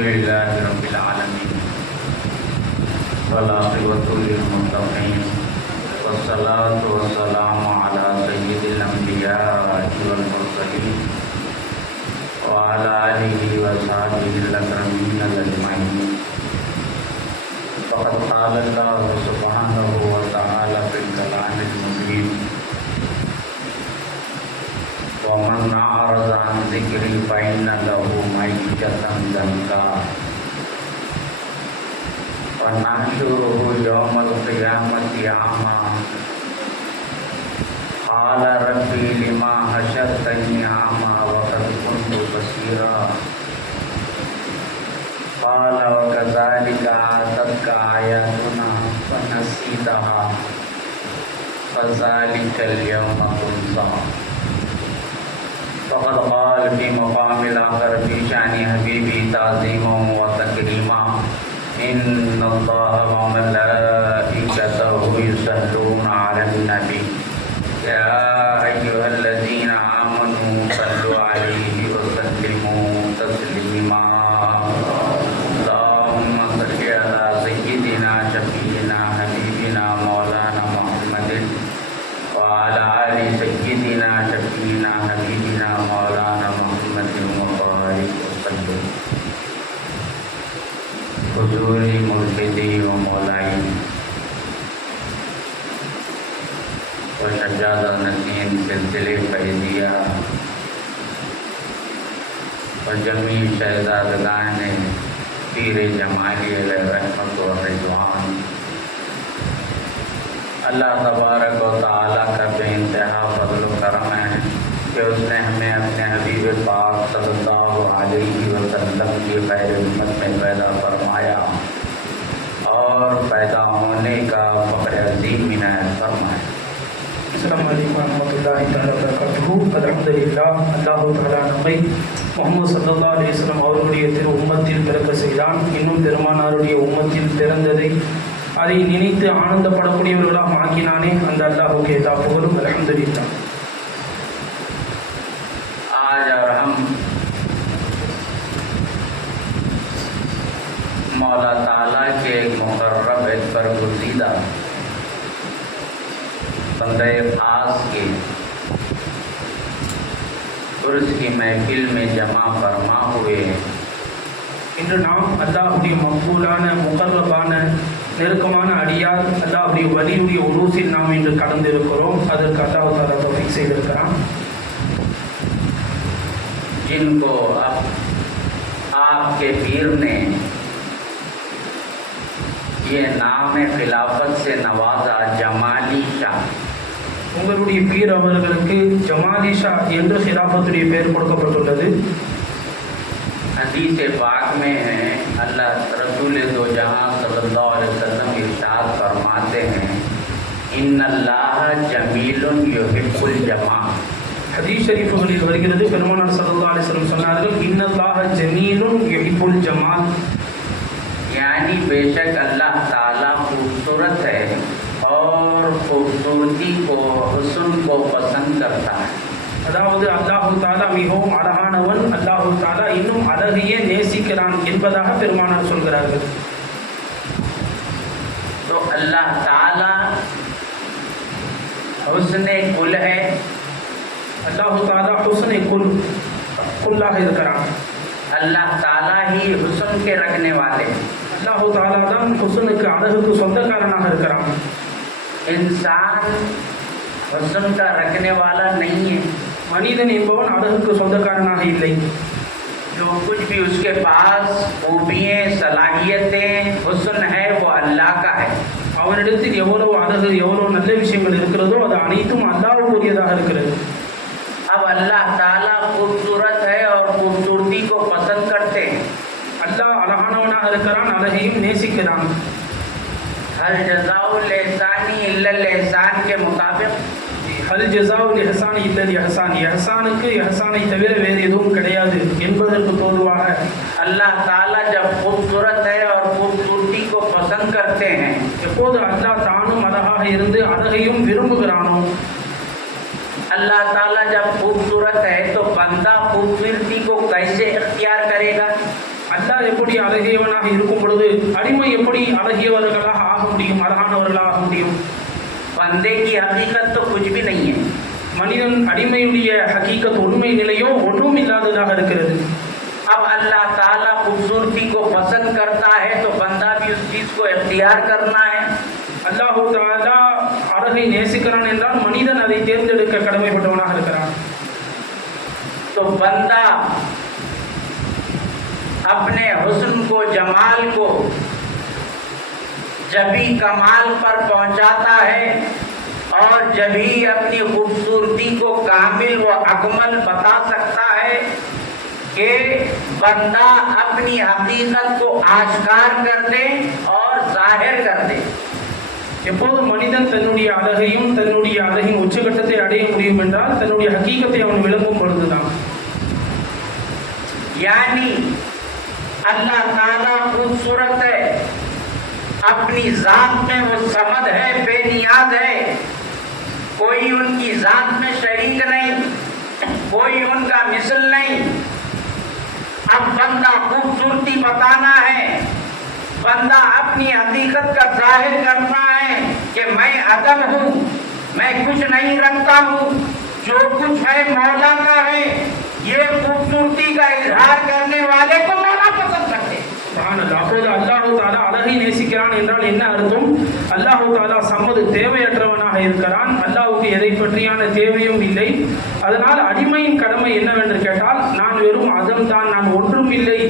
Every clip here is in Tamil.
अल्हम्दुलिल्लाहि रब्बिल आलमीन वल्आक़िबतु लिल-मुत्तक़ीन वस्सलातु वस्सलामु अला सय्यिदिल अंबिया'i वल मुरसलीन व अला आलिहि व सहबिहिल अकरमीन अजमईन। फ़क़द क़ाल अल्लाहु सुब्हानहु व तआला फ़िल कलामिल मुबीन वमन अअरज़ अन ज़िक्री फ़इन्न लहू मईशतन दंका वनहशुरुहु यौमल क़ियामति अमा क़ाल रब्बी लिमा हशरतनी अमा वक़द कुन्तु बसीरा क़ाल वकज़ालिका अततका आयातुना फ़नसीतहा फ़ज़ालिकल यौम तुन्सा। फ़क़द क़ाल फ़ी मक़ामिल आख़र फ़ी शानि हबीबी ताज़ीमन व तकरीमा इन्नल्लाह व मलाइकतहु युसल्लूना अलन नबी या अय्युहल्लज़ीना आमनू सल्लु अलैहि व सल्लिमू तस्लीमा। अल्लाहुम्मा सल्लि अला सय्यिदिना शफ़ीइना हबीबिना मौलाना मुहम्मदिन व अला आलि सय्यिदिना शफ़ीइना हबीबिना मौलाना मुहम्मदिन व बारिक वसल्लिम। हुज़ूरी मुर्शिदी व मौलाई व शहजादा नसीन सिलसिले फ़ैज़िया व जमी शहज़ादगान पीर जमाली अलैहि रहमत व रिज़वान। अल्लाह तबारक व तआला का बेइंतहा फज़्ल व करम है कि उसने हमें अपने हबीब पाक सल्लल्लाहु अलैहि वसल्लम की खैर उम्मत में पैदा फरमाया और पैदा होने का फ़ख्र अज़ीम इनायत फरमाया। अस्सलामु अलैकुम रहमतुल्लाहि तआला बरकातुहू। अल्हम्दुलिल्लाह அல்லாஹ் தஆலா நம்மை முஹம்மது ஸல்லல்லாஹு அலைஹி வஸல்லம் அவர்களுடைய திரு உம்மத்தில் பிறக்க செய்தான். இன்னும் பெருமானாருடைய உம்மத்தில் பிறந்ததை அதை நினைத்து ஆனந்தப்படக்கூடியவர்களாக ஆக்கினானே அந்த அல்லாஹ்வுக்கு எல்லா புகழும் அல்ஹம்துலில்லாஹ்। आज और हम मौला ताला के एक मुकर्रब एक बरगुज़ीदा बंदे खास के उर्स की महफिल में जमा फरमा हुए இன்று நாம் அல்லாஹ்வுடைய மக்பூலான முகர்ரபான நெருக்கமான அடியார் அல்லாஹ்வுடைய வலியுடைய உருசில் நாம் இன்று கடந்திருக்கிறோம். அதற்கு அல்லாஹ் தஆலா தௌஃபீக் செய்திருக்கிறான். जिनको अब आपके पीर ने ये नाम खिलाफत से नवाजा जमाली शाह। உங்களுடைய பீர் அவர்களுக்கு ஜமாலி ஷா என்று खिलाफतுடைய பெயர் கொடுக்கப்பட்டுள்ளது. हदीस पाक में है अल्लाह रसूल दो जहां सल्लल्लाहु अलैहि वसल्लम इरशाद फरमाते हैं इन्नल्लाह जमीलुन युहिब्बुल जमाल। ஹதீஸ் ஷரீஃப்களில் வருகிறது, பெருமானார் ஸல்லல்லாஹு அலைஹி வஸல்லம் சொன்னார்கள் இன்னல்லாஹ ஜமீலுன் யுஹிப்புல் ஜமால், यानी बेशक अल्लाह ताला खूबसूरत है और खूबसूरती को हुस्न को पसंद करता है। அதாவது அல்லாஹு தாலா மிகவும் அழகானவன், அல்லாஹு தாலா இன்னும் அழகையே நேசிக்கிறான் என்பதாக பெருமானார் சொல்கிறார்கள். तो अल्लाह ताला हुस्ने कुल है, அல்லாஹு தாலா ஹுஸ்னே குல்லாக இருக்கிறான். अल्लाह ताला ही हुस्न के रखने वाले, அல்லாஹு தாலா தான் ஹுஸ்னுக்கு அழகுக்கு சொந்தக்காரனாக இருக்கிறான். इंसान हुस्न का रखने वाला नहीं है। மனிதன் என்பவன் அழகுக்கு சொந்தக்காரனாக இல்லை. जो कुछ भी उसके पास खूबियाँ सलाहियतें हुस्न है वो अल्लाह का है। அவனிடத்தில் எவ்வளவு அழகு எவ்வளவு நல்ல விஷயங்கள் இருக்கிறதோ அது அனைத்தும் அல்லாஹ்வுடையதாக இருக்கிறது. अब अल्लाह ताला खूबसूरत है और खूबसूरती को पसंद करते हैं। அல்லாஹ் அழகானவனாக இருக்கிறான், அழகையும் நேசிக்கிறான். हर जज़ाउल एहसानी इल्लल एहसान के मुताबिक ஹல் ஜஸாஉல் இஹ்சான் இல்லல் இஹ்சான், இஹ்சானுக்கு இஹ்சானை தவிர வேறு எதுவும் கிடையாது என்பதற்கு தோதுவாக अल्लाह ताला जब खूबसूरत है और खूबसूरती को पसंद करते हैं, எப்போது அல்லாஹ் தானும் அழகாக இருந்து அழகையும் விரும்புகிறானோ, अल्लाह ताला जब खूबसूरत है तो बंदा खूबसूरती को कैसे इख्तियार करेगा? அல்லாஹ் எப்படி அழகியவனாக இருக்கும் பொழுது அடிமை எப்படி அழகியவர்களாக ஆக முடியும், அழகானவர்களாக ஆக முடியும்? बंदे की हकीकत तो कुछ भी नहीं है। மனிதன் அடிமையுடைய ஹகீகத் உண்மை நிலையோ ஒன்றும் இல்லாததாக இருக்கிறது. अब अल्लाह ताला खूबसूरती को पसंद करता है तो बंदा भी उस चीज को इख्तियार करना है। அல்லாஹு தஆலா அழகை நேசிக்கிறான் என்றால் மனிதன் அதை தேர்ந்தெடுக்க கடமைப்பட்டவனாக இருக்கிறான். तो बंदा अपने हुस्न को, जमाल को जब ही कमाल पर पहुंचाता है और जब ही अपनी खूबसूरती को कामिल व अकमल बता सकता है कि बंदा अपनी हकीकत को आश्कार कर दे और जाहिर कर दे। எப்போது மனிதன் தன்னுடைய அழகையும் தன்னுடைய அழகின் உச்சகட்டத்தை அடைய முடியும் என்றால் தன்னுடைய ஹகீகத்தை அவன் விளங்கும் பொழுதுதான். यानी अल्लाह ताला खूबसूरत है, अपनी जात में वो समद है, बेनियाज है, कोई उनकी जात में शरीक नहीं, कोई उनका मिसल नहीं। अब बंदा खूबसूरती बताना है, बंदा अपनी हकीकत का जाहिर करना है कि मैं अदम हूँ, मैं कुछ नहीं रखता हूँ, जो कुछ है मौला का है। ये खूबसूरती का इजहार करने वाले को मौला पसंद करते। அப்போது அல்லாஹு தாலா அழகை நேசிக்கிறான் என்றால் என்ன அர்த்தம்? அல்லாஹு தாலா சம்மது தேவையற்றவனாக இருக்கிறான், அல்லாஹுக்கு எதை பற்றியான தேவையும் இல்லை. அதனால் அடிமையின் கடமை என்னவென்று கேட்டால் நான் வெறும் அதம் தான், நான் ஒன்றும் இல்லை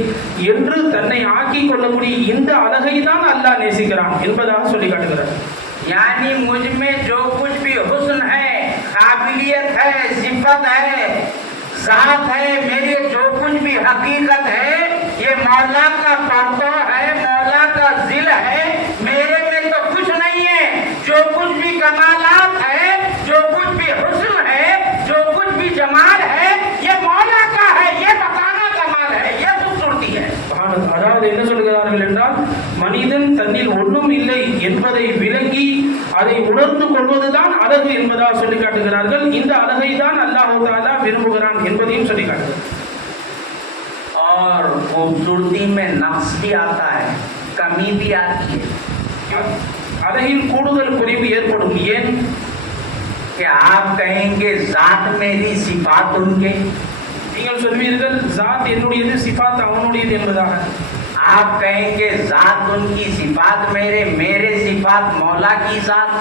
என்று தன்னை ஆக்கிக் கொள்ளக்கூடிய இந்த அழகை தான் அல்லாஹ் நேசிக்கிறான் என்பதாக சொல்லி காட்டுகிறார். यानी मुझ में जो कुछ भी हुस्न है, काबिलियत है, सिफत है, जात है, मेरे जो कुछ भी हकीकत है, ये मौला का पर्दा है, मौला का जिल है। मेरे में तो कुछ नहीं है। जो कुछ भी कमालात है, जो कुछ भी हुस्न है, जो कुछ भी जमाल है, ये मौला का है। ये बताना कमाल है, ये खूबसूरती है। அதாவது என்ன சொல்கிறார்கள் என்றால் மனிதன் தன்னில் ஒன்றும் இல்லை என்பதை விளங்கி அதை உணர்ந்து கொள்வதுதான் அழகு என்பதாக சொல்லி காட்டுகிறார்கள். இந்த அழகை தான் அல்லாஹ் தஆலா விரும்புகிறான் என்பதையும் சொல்லி காட்டுகிறார். और खूबसूरती में नक्स भी आता है, कमी भी आती है। அழகில் கூடுதல் குறைவு ஏற்படும். ஏன்? कि आप कहेंगे जात मेरी सिफात उनके, நீங்கள் சொல்வீர்கள் ஜாத் என்னுடையது, சிஃபாத் அவனுடையது என்பதாக. आप कहेंगे जात उनकी सिफात मेरे, मेरे सिफात मौला की जात,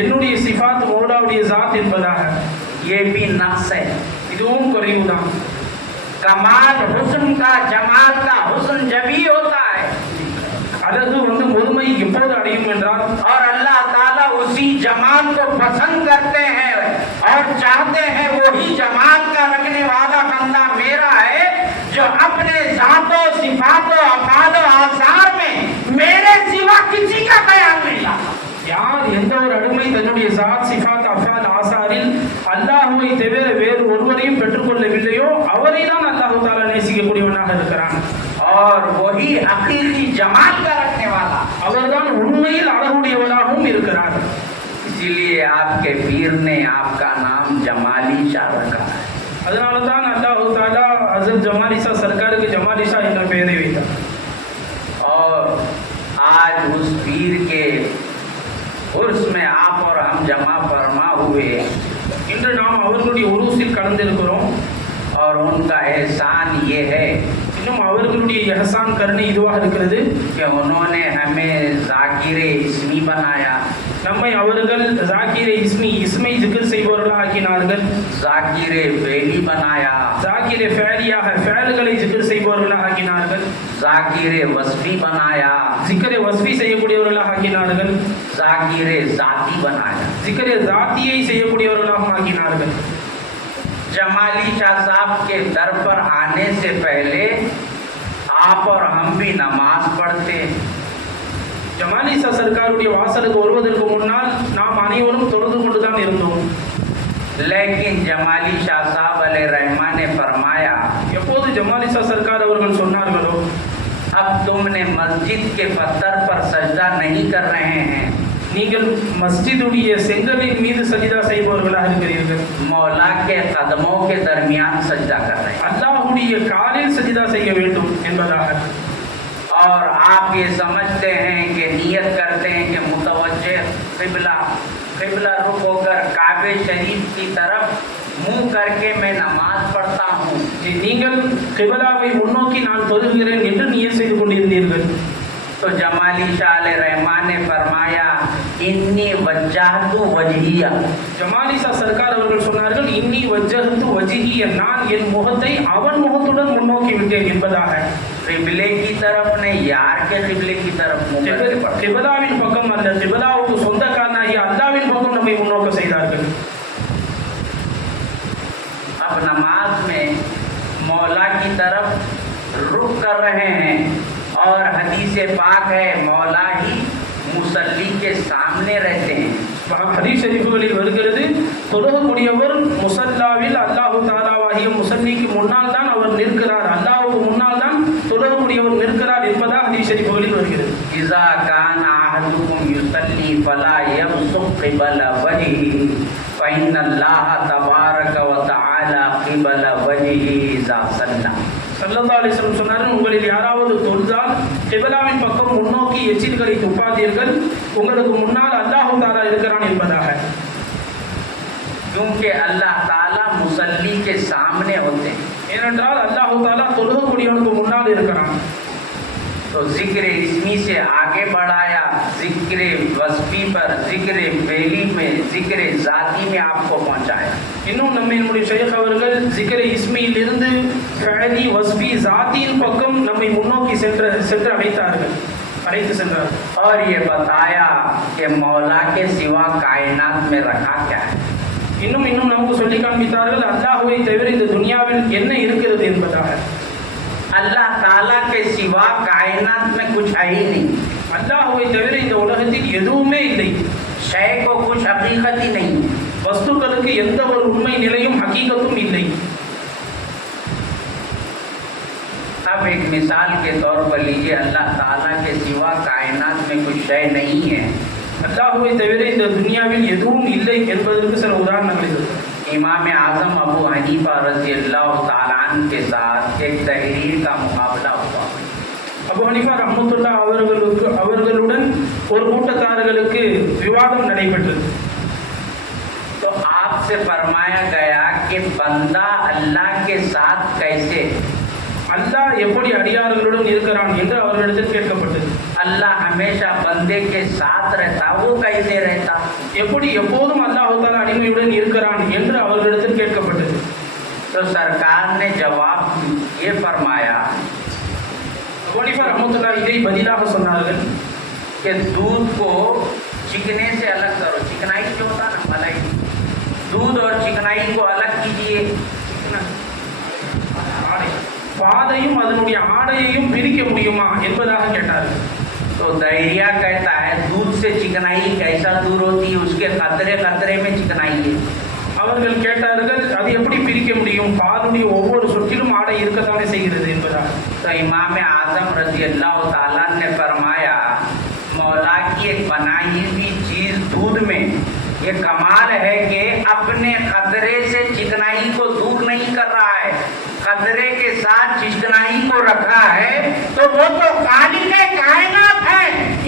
என்னுடைய சிஃபாத் மௌலாவுடைய ஜாத் என்பதாக. ये भी नक्स है। இதுவும் குறைவுதான். कमाल हुस्न का, जमाल का हुस्न जब ही होता है, அழகு முழுமை எப்போது அடையும் என்றால் और अल्लाह ताला उसी जमाल को पसंद करते हैं और चाहते हैं वही जमाल का रखने वाला बंदा मेरा है, जो अपने जातों, सिफातों, अफालों, आसार में मेरे सिवा किसी का बयान नहीं लाता। யார் எந்த ஒரு அடிமை தன்னுடைய ஜாத், சிஃபாத், அஃபால், ஆசாரில் அல்லாஹ்வை தவிர வேறு ஒருவரையும் பெற்றுக்கொள்ளவில்லையோ அவரை தான் அல்லாஹ் தஆலா நேசிக்கக்கூடியவனாக இருக்கிறான். और वही हकीकी जमाल का रखने वाला, அவர்தான் உண்மையில் அழகுடையவனாகவும் இருக்கிறார். इसीलिए आपके पीर ने आपका नाम जमाली शाह रखा है। அதனால தான் அல்லாஹ் தஆலா ஹஜ்ரத் ஜமாலிஷா சர்க்காருக்கு ஜமாலிஷா என்ற பெயரை வைத்தார். और आज उस पीर के उर्स में आप और हम जमा फरमा हुए, இன்று நாம் அவர்களுடைய உருஸில் கலந்திருக்கிறோம். और उनका एहसान ये है இன்னும் அவர்களுடைய இஹ்சான் கருணை இதுவாக இருக்கிறது कि उन्होंने हमें जाकिर इस्मी बनाया, நம்மை அவர்கள் ஜாகிரே இஸ்மை ஜிக்ர் செய்பவர்களாக ஆக்கினார்கள். जाकिर फेली बनाया, ஜாகிரே ஃபேலியாக ஃபேல்களை ஜிக்ர் செய்பவர்களாக ஆக்கினார்கள். जाकिर वस्फी बनाया, ஜிக்ரே வஸ்ஃபி செய்யக்கூடியவர்களாக ஆக்கினார்கள். जाकिर जाती बनाया। ஜிக்ரே ஜாத்தியை செய்யக்கூடியவர்களாக ஆக்கினார்கள். जमाली शाह साहब के दर पर आने से पहले आप और हम भी नमाज पढ़ते, ஜமாலிஷா சர்க்காருடைய வாசலுக்கு வருவதற்கு முன்னால் நாம் அனைவரும் தொழுது கொண்டுதான் இருந்தோம். लेकिन जमाली शाह साहब अलैहि रहमान ने फरमाया, எப்போது ஜமாலிஷா சர்க்கார் அவர்கள் சொன்னார்களோ अब तुमने मस्जिद के पत्थर पर सजदा नहीं कर रहे हैं, நீங்கள் மஸ்ஜிதுடைய செங்கலின் மீது சஜிதா செய்பவர்களாக இருக்கிறீர்கள். मौला के कदमों के दरमियान सजदा कर रहे हैं அல்லாஹ்வுடைய காலில் சஜிதா செய்ய வேண்டும் என்பதாக. और आप ये समझते हैं कि नियत करते हैं कि मुतवज्जे क़िबला क़िबला रुख होकर काबे शरीफ की तरफ मुंह करके मैं नमाज पढ़ता हूँ. நீங்கள் கிபிலாவை முன்னோக்கி நான் தொழுகிறேன் என்று நியத் செய்து கொண்டிருந்தீர்கள். तो जमाली शाह रहमान ने फरमाया इन्नी वज्जाहतु वजहिया. ஜமாலி ஷா சர்க்கார் அவர்கள் சொன்னார்கள், இன்னி வஜ்ஜஹத்து வஜ்ஹிய, நான் என் முகத்தை அவன் முகத்துடன் முன்னோக்கி விட்டேன் என்பதாக. क़िबले की तरफ नहीं, यार के क़िबले की तरफ मुंह करके पढ़ते. கிபிலாவின் பக்கம் அல்ல, கிபிலாவுக்கு சொந்தக்காரனாகிய அல்லாஹ்வின் பக்கம் நம்மை முன்னோக்க செய்தார்கள். अब नमाज में मौला की तरफ रुख कर रहे हैं और हदीस पाक है मौला ही मुसल्ली के सामने रहते हैं. ஹதீஸ் ஷரீஃப்களில் வருகிறது, தொழுகக்கூடியவர் முசல்லாவில் அல்லாஹ் தஆலாவாகிய முசல்லிக்கு முன்னால் தான் அவர் நிற்கிறார், அல்லாஹ்வுக்கு முன்னால் தான் தொழுகக்கூடியவர் நிற்கிறார் என்பதாக ஹதீஸ் ஷரீஃப்களில் வருகிறது. इज़ा कान अहदुकुम युसल्ली फला यबसुक क़िबल वजही फ़इन्नल्लाह तबारक व तआला क़िबल वजही इज़ा सल्ला. ஸல்லல்லாஹு அலைஹி வஸல்லம் சொன்னார்கள், உங்களில் யாராவது தொழுதால் கிபிலாவின் பக்கம் முன்னோக்கி எச்சில்களை துப்பாதீர்கள், உங்களுக்கு முன்னால் அல்லாஹ் தஆலா இருக்கிறான் என்பதாக. क्योंकि अल्लाह ताला मुसल्ली के सामने होते हैं. ஏனென்றால் அல்லாஹ் தஆலா தொழுகக்கூடியவனுக்கு முன்னால் இருக்கிறான். तो जिक्र इस्मी से आगे बढ़ाया, जिक्र वस्फी पर, जिक्र बेली में, जिक्र जाती में आपको पहुंचाया. இன்னும் நம்முடைய ஷேக் அவர்கள் ஜிக்ர இஸ்மியில் இருந்து ஃபஅலி வஸ்பி ஜாத்தியின் பக்கம் நம்மை முன்னோக்கி சென்று அழைத்து சென்றார். और ये बताया कि मौला के सिवा कायनात में रखा क्या है. இன்னும் நமக்கு சொல்லி காண்பித்தார்கள், அல்லாஹ்வை தவிர இந்த துனியாவில் என்ன இருக்கிறது என்பதாக. अल्लाह ताला के सिवा कायनात में कुछ है ही नहीं. அல்லாஹ்வை தவிர இந்த உலகத்தில் எதுவுமே இல்லை. शय को कुछ हकीकत ही नहीं. வஸ்துக்களுக்கு எந்த ஒரு உண்மை நிலையும் ஹகீகத்தும் இல்லை. अब एक मिसाल के तौर पर लीजिए, अल्लाह ताला के सिवा कायनात में कुछ शय नहीं है. அல்லாஹ்வை தவிர இந்த துனியாவில் எதுவும் இல்லை என்பதற்கு சில உதாரணங்கள் இருக்கு. इमाम आज़म अबू हनीफा रज़ी अल्लाह तआला अन्हु के साथ एक तहरीर का मुकाबला हुआ. அபூ ஹனீஃபா ரஹ்மத்துல்லாஹ் அவர்களுடன் ஒரு கூட்டத்தார்களுக்கு விவாதம் நடைபெற்றது. तो आपसे फरमाया गया कि बंदा अल्लाह के साथ कैसे, அல்லாஹ் எப்படி அடியார்களுடன் இருக்கிறான் என்று அவர்களிடத்தில் கேட்கப்பட்டது. अल्लाह हमेशा बंदे के साथ रहता, वो कैसे रहता. எப்படி எப்போதும் அல்லாஹ் தஆலா அடிமையுடன் இருக்கிறான் என்று அவர்களிடத்தில் கேட்கப்பட்டது. तो सरकार ने जवाब ये फरमाया அபூ ஹனீஃபா ரஹ்மத்துல்லாஹ் இதை பதிலாக சொன்னார்கள் कि दूध को चिकने से अलग करो. चिकनाई जो होता ना, मलाई, दूध और चिकनाई को अलग कीजिए. பாதையும் அதனுடைய ஆடையையும் பிரிக்க முடியுமா என்பதாக கேட்டார்கள். तो दहिया कहता है दूध से चिकनाई कैसा दूर होती है, उसके खतरे खतरे में चिकनाई है. அவர்கள் கேட்டார்கள், அது எப்படி பிரிக்க முடியும், பாலுடைய ஒவ்வொரு சொட்டிலும் ஆடை இருக்கத்தானே செய்கிறது என்பதாக. तो इमाम आज़म रज़ी अल्लाह तआला ने फरमाया मौला की एक बनाई हुई चीज़ दूध में ये कमाल है कि अपने खतरे से चिकनाई को दूर नहीं कर रहा है, खतरे के साथ चिकनाई को रखा है. तो वो तो खालिक कायनात है.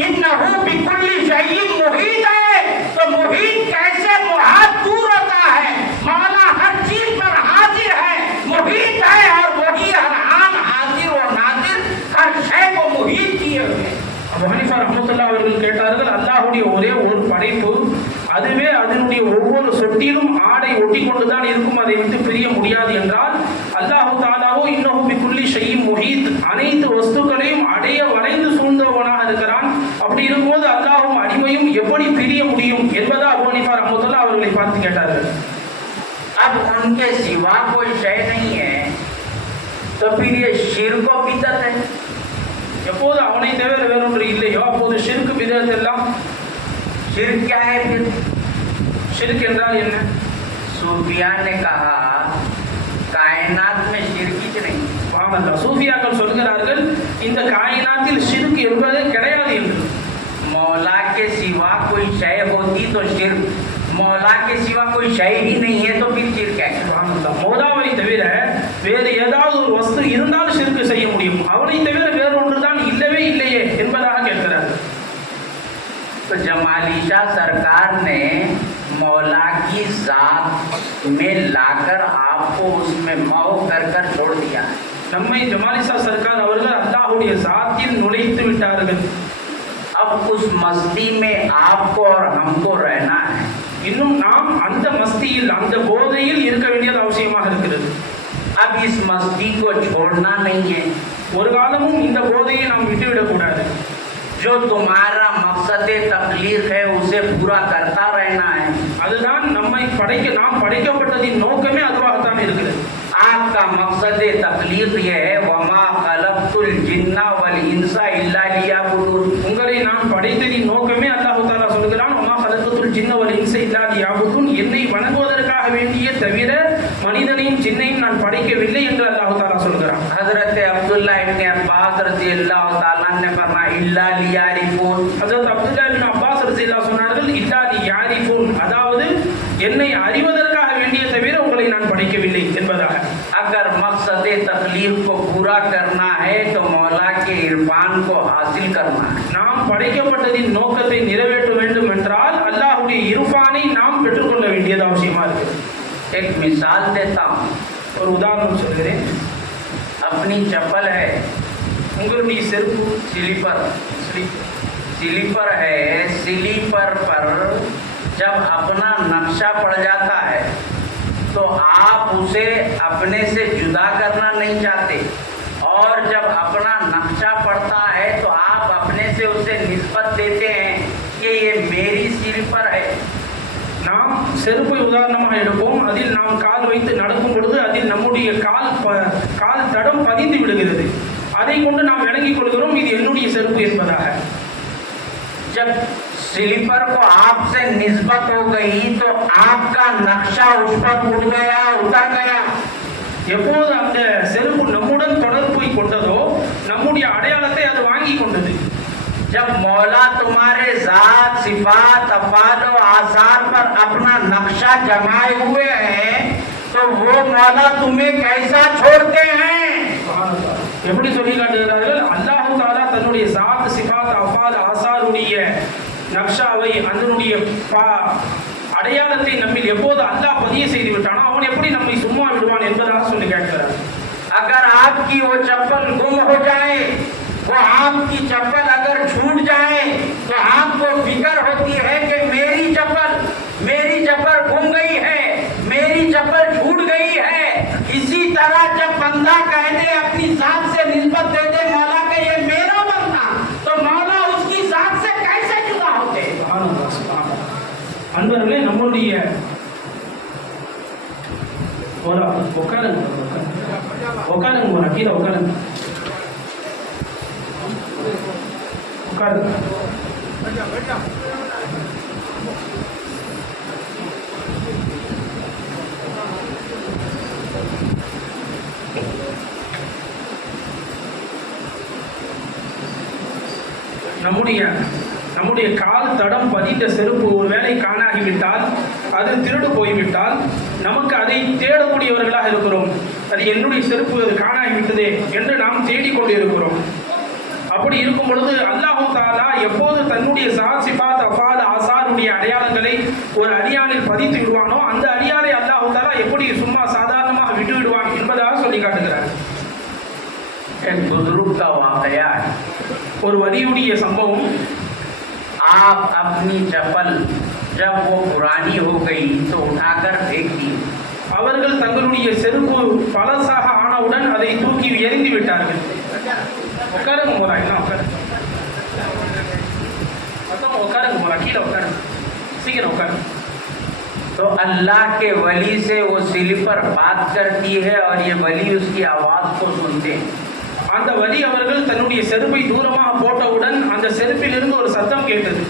इन्नहु बिकुल्ली शैइन मुहीत है. तो मुहीत कैसे मुहात दूर होता है. मौला हर चीज पर हाजिर है, मुहीत है, और वही हर आन हाजिर और नाजिर हर शय को मुहीत किए हुए. அபூ ஹனீஃபா ரஹ்மத்துல்லாஹ் அவர்கள் கேட்டார்கள், அல்லாஹ்வுடைய ஒரே ஒரு படைப்பு, அதுவே அதனுடைய ஒவ்வொரு சொட்டிலும் ஆடை ஒட்டி கொண்டுதான் இருக்கும், அதை விட்டு பிரிய முடியாது என்றால் அல்லாஹ் தஆலாவோ இன்னஹு பிகுல்லி ஷைஇன் முஹீத், அனைத்து வஸ்துக்களையும் அடைய வளைந்து சூழ்ந்தவனாக இருக்கிறான். அப்படி இருக்கும்போது அல்லாஹ்வும் அடிமையும் எப்படி பிரிய முடியும் என்பதை அபூ ஹனீஃபா ரஹ்மத்துல்லாஹ் அவர்களை பார்த்து கேட்டார்கள். अब उनके सिवा कोई शय नहीं है तो फिर ये शिर्क व बिदअत है. எப்போது அவனை தவிர வேறொன்று இல்லையோ அப்போது ஷிர்க் பிதஅத் எல்லாம். शिर्क क्या है फिर. ஷிர்க் என்றால் என்ன. सूफिया ने कहा कायनात में शिर्क ही नहीं. சூஃபியாக்கள் சொல்கிறார்கள், இந்த காயினாத்தில் ஷிர்க் என்பதே கிடையாது என்று. मौला के सिवा कोई शय होती तो शिर्क, मौला के सिवा कोई शय ही नहीं है तो फिर शिर्क है। மௌலாவை தவிர வேறு ஏதாவது ஒரு வஸ்து இருந்தால் ஷிர்க் செய்ய முடியும், அவனை தவிர வேறு ஒன்றுதான் இல்லவே இல்லையே என்பதாக கேட்கிறார்। तो जमाली शाह सरकार ने मौला की जात में लाकर आपको उसमें मौ कर छोड़ दिया। நம்மை ஜமாலிசா சர்க்கார் அவர்கள் அல்லாஹ்வுடைய ஸாத்தில் நுழைத்து விட்டார்கள்। अब उस मस्ती में आपको और हमको रहना है। இன்னும் நாம் அந்த மஸ்தியில் அந்த போதையில் இருக்க வேண்டியது அவசியமாக இருக்கிறது। अब इस मस्ती को छोड़ना नहीं है। ஒரு காலமும் இந்த போதையை நாம் விட்டுவிடக் கூடாது। जो तुम्हारा मकसद तकलीफ है उसे पूरा करता रहना है। அதுதான் நம்மை நாம் படைக்கப்பட்டதின் நோக்கமே அதுவாகத்தான் இருக்கிறது। आपका मकसद तकलीफ ये है वमा खलक़तुल जिन्ना वल इंसा इल्ला लियअबुदून। உங்களை நான் படைத்ததின் நோக்கமே அல்லாஹ் தஆலா சொல்கிறான், வமா खलक़तुल जिन्ना वल इंसा इल्ला लियअबुदून, என்னை வணங்குவதற்காக வேண்டிய தவிர மனிதனையும் ஜின்னையும் நான் படைக்கவில்லை என்று அல்லாஹ் தஆலா சொல்கிறான்। हजरत अब्दुल्लाह इब्न अब्बास रज़ियल्लाहु तआला ने फरमाया इल्ला लियारिफून। ஹஜ்ரத் அப்துல்லாஹ் இப்னு அப்பாஸ் ரலியல்லாஹு சொன்னார்கள், இல்லா லியாரிஃபூன், அதாவது என்னை அறிவதற்காக வேண்டிய தவிர உங்களை நான் படைக்கவில்லை என்பதாக। अगर मकसद तकलीफ को पूरा करना है तो मौला के इरफान को हासिल करना है। நாம் படைக்கப்பட்டதின் நோக்கத்தை நிறைவேற்ற வேண்டும் என்றால் அல்லாஹ்வுடைய இர்ஃபானை நாம் பெற்றுக்கொள்ள வேண்டியது அவசியமா இருக்கிறது। एक मिसाल देता हूँ। ஒரு உதாரணம் சொல்கிறேன்। अपनी चप्पल है, உங்களுடைய செருப்பு स्लीपर है, स्लीपर पर जब अपना नक्शा पड़ जाता है तो आप उसे अपने से जुदा करना नहीं चाहते, और जब अपना नक्शा पड़ता है तो आप अपने से उसे निस्बत देते हैं कि ये मेरी स्लीपर है। நாம் செருப்பை உதாரணமாக எடுப்போம்। அதில் நாம் கால் வைத்து நடக்கும் பொழுது அதில் நம்முடைய கால் தடம் பதிந்து விடுகிறது, அதை கொண்டு நாம் விளங்கிக் கொள்கிறோம் இது என்னுடைய செருப்பு என்பதாக। जब स्लीपर को आपसे निस्बत हो गई तो आपका नक्शा उस पर उठ गया, उतर गया। எப்போது அந்த செருப்பு நம்முடன் தொடர்பு கொண்டதோ நம்முடைய அடையாளத்தை அது வாங்கி கொண்டது। जब मौला तुम्हारे जात सिफात अफाल और आसार पर अपना नक्शा जमाए हुए हैं तो वो मौला तुम्हें कैसा छोड़ते हैं? எப்படி சொல்லி காட்டுகிறார்கள், அல்லாஹ் தஆலா தன்னுடைய ஸாத் சிஃபாத் அஃபால் ஆசாருடைய நக்ஷாவை அதனுடைய அடையாளத்தை நம்மில் எப்போது அல்லாஹ் பதிய செய்து விட்டானோ அவன் எப்படி நம்மை சும்மா விடுவான் என்பதாக சொல்லி கேட்கிறார்। अगर आपकी वो चप्पल गुम हो जाए, वो आपकी चप्पल अगर छूट जाए तो आपको फिक्र होती है कि मेरी चप्पल गुम गई है, मेरी चप्पल छूट गई है। इसी तरह जब बंदा कह दे अपनी जात से निस्बत दे दे मौला के ये मेरा बंदा, तो मौला उसकी जात से कैसे जुदा होते? அன்பர்களே, நம்முடைய உட்காருங்க கீழே உட்காருங்க। நம்முடைய கால் தடம் பதிந்த செருப்பு ஒருவேளை காணாகிவிட்டால், அது திருடு போய்விட்டால் நமக்கு அதை தேடக்கூடியவர்களாக இருக்கிறோம்। அது என்னுடைய செருப்பு அது காணாகிவிட்டதே என்று நாம் தேடிக்கொண்டு இருக்கிறோம்। அப்படி இருக்கும் பொழுது அல்லாஹ் தஆலா எப்போது தன்னுடைய ஸாத் சிஃபாத் அஃபால் ஆசாருடைய அடையாளங்களை ஒரு அடியானில் பதித்து விடுவானோ அந்த அடியானை அல்லாஹ் தஆலா எப்படி சும்மா சாதாரணமாக விட்டு விடுவான் என்பதாக சொல்லி காட்டுகிறார்। एक बुजुर्ग का वाकया है। ஒரு வலியுடைய சம்பவம்। आप अपनी चप्पल जब वो पुरानी हो गई तो उठाकर फेंक दी। அவர்கள் தங்களுடைய செருப்பு பழசாக ஆனவுடன் அதை தூக்கி எறிந்து விட்டார்கள்। உட்காருங்க போல, என்ன உட்காருங்க கீழே உட்காருங்க, சீக்கிரம் உட்காருங்க। तो अल्लाह के वली से वो स्लीपर बात करती है और ये वली उसकी आवाज को सुनते हैं। அந்த வலி அவர்கள் தன்னுடைய செருப்பை தூரமாக போட்டவுடன் அந்த செருப்பிலிருந்து ஒரு சத்தம் கேட்டது।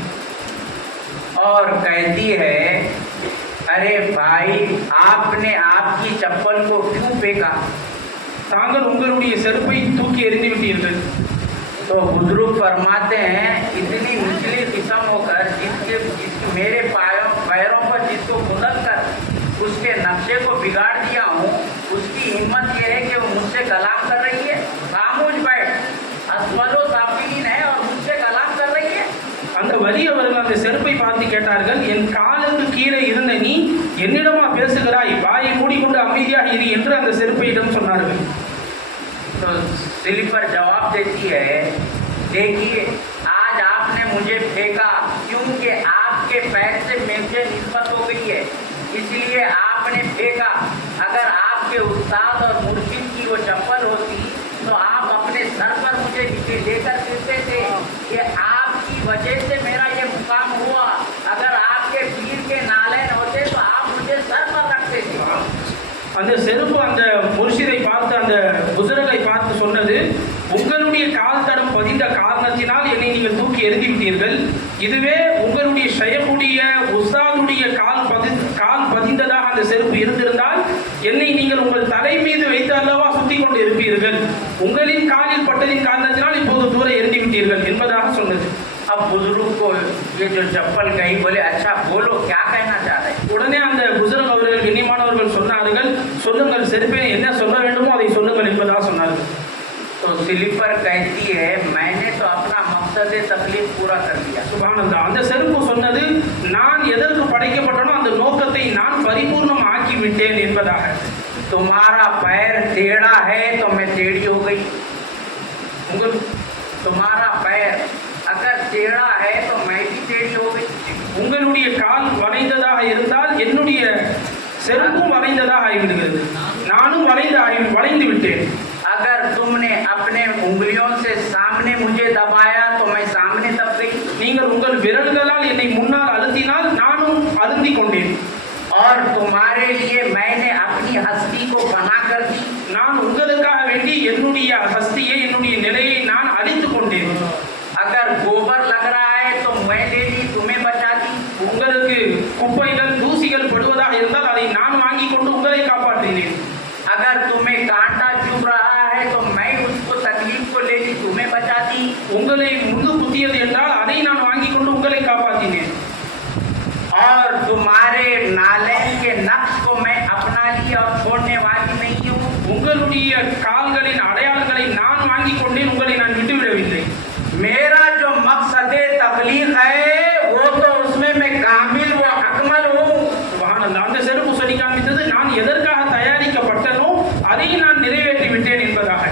और कहती है, अरे भाई आपने आपकी चप्पल को क्यों फेंका? தாங்கள் உங்களுடைய செருப்பை தூக்கி எறிந்து விட்டீர்கள்। तो बुजुर्ग फरमाते हैं इतनी निचली किस्म होकर मेरे पैरों पर जिसको खुदक कर उसके नक्शे को बिगाड़ दिया हूँ, उसकी हिम्मत ये है कि वो मुझसे कलाम कर रही है। खामोश बैठ, अस्वलो साफिलीन है और मुझसे कलाम कर रही है। அந்த வலியவர்கள் அந்த செருப்பை பார்த்து கேட்டார்கள், என் காலுக்கு கீழே இருந்த நீ என்னிடமா பேசுகிறாய், வாயை மூடிக்கொண்டு அமைதியாக இரு என்று அந்த செருப்பையிடம் சொன்னார்கள். तो स्लीपर जवाब देती है, देखिए आज आपने मुझे फेंका क्योंकि आपके पैर से मुझे निस्बत हो गई है, इसलिए आपने फेंका। अगर आपके उस्ताद और मुर्शिद की वो चप्पल होती तो आप अपने सर पर मुझे नीचे लेकर फिरते थे। ये आपकी वजह से मेरा ये मुकाम हुआ। अगर आपके पीर के नालैन होते तो आप मुझे सर पर रखते थे। அந்த செருப்பு அந்த முர்ஷிதை பார்த்து அந்த புசுரகை பார்த்து சொன்னது, உங்களுடைய கால் தடம் பதிந்த காரணத்தினால் என்னை நீங்கள் தூக்கி எறிந்து விட்டீர்கள். இதுவே உங்களுடைய ஷைகுடைய உஸ்தாதுடைய கால் பதிந்ததாக அந்த செருப்பு இருந்திருந்தால் என்னை நீங்கள் உங்கள் தலை மீது வைத்து அல்லவா சுத்தி கொண்டு இருப்பீர்கள். உங்களின் காலில் பட்டதின் காரணத்தினால் இப்போது தூர எறிந்து விட்டீர்கள் என்பதாக சொன்னது. अब बुजुर्ग को ये जो चप्पल गई, बोले अच्छा बोलो क्या कहना चाहते हैं। உடனே அந்த புசுரக் அவர்கள் கண்ணியமானவர்கள் சொன்னார்கள், சொல்லுங்கள் செருப்பே என்ன சொல்ல வேண்டுமோ அதை சொல்லுங்கள் என்பதாக சொன்னார்கள். तो स्लीपर कहती है मैंने तो अपना मकसद तकलीफ पूरा कर दिया। சுப்ஹானல்லாஹ். அந்த செருப்பு சொன்னது, நான் எதற்கு படைக்கப்பட்டனோ அந்த நோக்கத்தை நான் பரிபூர்ணம் ஆக்கி விட்டேன் என்பதாக. तुम्हारा पैर टेढ़ा है तो मैं टेढ़ी हो गई। तुम्हारा पैर अगर टेढ़ा है तो मैं भी टेढ़ी हो गई। உங்களுடைய கால் வளைந்ததாக இருந்தால் என்னுடைய செருப்பும் வளைந்ததாக ஆகிவிடுகிறது, நானும் வளைந்து விட்டேன். अगर तुमने अपने उंगलियों से सामने मुझे दबाया तो मैं सामने दब गई। நீங்கள் உங்கள் விரல்களால் என்னை முன்னால் அழுத்தினால் நானும் அழுந்திக் கொண்டேன். और तुम्हारे लिए मैंने अपनी हस्ती को बना कर दी। நான் உங்களுக்காக வேண்டி என்னுடைய ஹஸ்தியை என்னுடைய நிலையை நான் அழித்துக் கொண்டேன். अगर गोबर लग रहा है तो मैं ले ली, तुम्हें बचा दी। உங்களுக்கு குப்பைகள் தூசிகள் படுவதாக இருந்தால் அதை நான் வாங்கி கொண்டு உங்களை காப்பாற்றினேன். अगर तुम्हें कांटा चुभ रहा है तो मैं उसको तकलीफ को ले ली, तुम्हें बचा दी। உங்களை முள்ளு குத்தியது என்றால் அதை நான் வாங்கி கொண்டு உங்களை காப்பாற்றினேன். और तुम्हारे नालैन के नक्श को मैं अपना लिया और छोड़ने वाली नहीं हूँ। உங்களுடைய கால்களின் அடையாளங்களை நான் வாங்கி கொண்டேன், உங்களை நான் விட்டுவிடவில்லை. मेरा जो मकसद तकलीफ है वो तो उसमें मैं कामिल व अकमल हूँ। சுப்ஹானல்லாஹ். அந்த செருப்பு சொல்லி காண்பித்தது, நான் எதற்காக தயாரிக்கப்பட்டனோ அதை நான் நிறைவேற்றி விட்டேன் என்பதாக.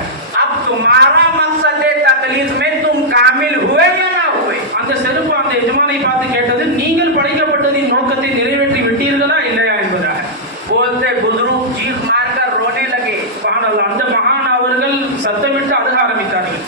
अब तुम्हारा मकसद तकलीफ में तुम कामिल हुए या ना हुए। அந்த செருப்பு அந்த எஜமானை பார்த்து கேட்டது, நீங்கள் படைக்கப்பட்டதின் நோக்கத்தை நிறைவேற்றி விட்டீர்களா இல்லையா என்பதாக. बोलते बुजुर्ग चीख मारकर रोने लगे। சுப்ஹானல்லாஹ். அந்த மகான் அவர்கள் சத்தமிட்டு அழுக ஆரம்பித்தார்கள்.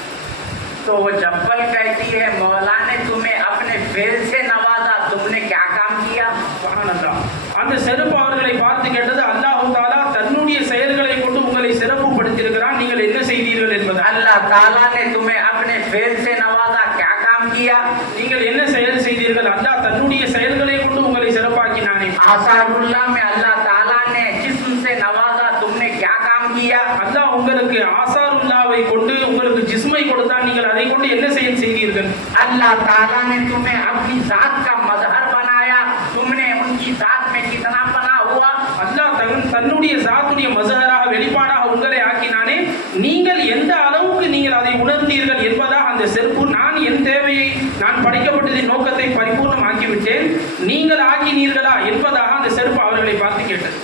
तो वो चप्पल कहती है मौला ने तुम्हें अपने फेल से नवाजा, तुमने क्या काम किया। சுப்ஹானல்லாஹ். அந்த செருப்பு அவர்களை பார்த்து கேட்டது, அல்லாஹ் தஆலா தன்னுடைய செயல்களை கொண்டு உங்களை சிறப்புப்படுத்தியிருக்கிறான், நீங்கள் என்ன செய்தீர்கள் என்பது. अल्लाह ताला ने तुम्हें अपने फेल से नवाजा, क्या काम किया। நீங்கள் என்ன செயல் செய்தீர்கள், அல்லாஹ் தன்னுடைய செயல்களை கொண்டு உங்களை சிறப்பாக்கினானே. आसारुल्लाह में अल्लाह ताला ने जिस्म से नवाजा, तुमने क्या काम किया। அல்லாஹ் உங்களுக்கு ஆசாருல்லாவை கொண்டு உங்களுக்கு ஜிஸ்மை கொடுத்தான், நீங்கள் அதை கொண்டு என்ன செயல் செய்தீர்கள். अल्लाह ताला ने तुम्हें अपनी जात का मजहर बनाया, तुमने उनकी जात में कितना बना हुआ। அல்லாஹ் தன்னுடைய ஜாத்துடைய மஸஹராக வெளிப்பாடாக உங்களை ஆக்கினானே, நீங்கள் எந்த அளவுக்கு நீங்கள் அதை உணர்ந்தீர்கள் என்பதாக அந்த செருப்பு, நான் என் தேவையை நான் படைக்கப்பட்டதின் நோக்கத்தை பரிபூர்ணம் ஆக்கிவிட்டேன், நீங்கள் ஆக்கினீர்களா என்பதாக அந்த செருப்பு அவர்களை பார்த்து கேட்டது.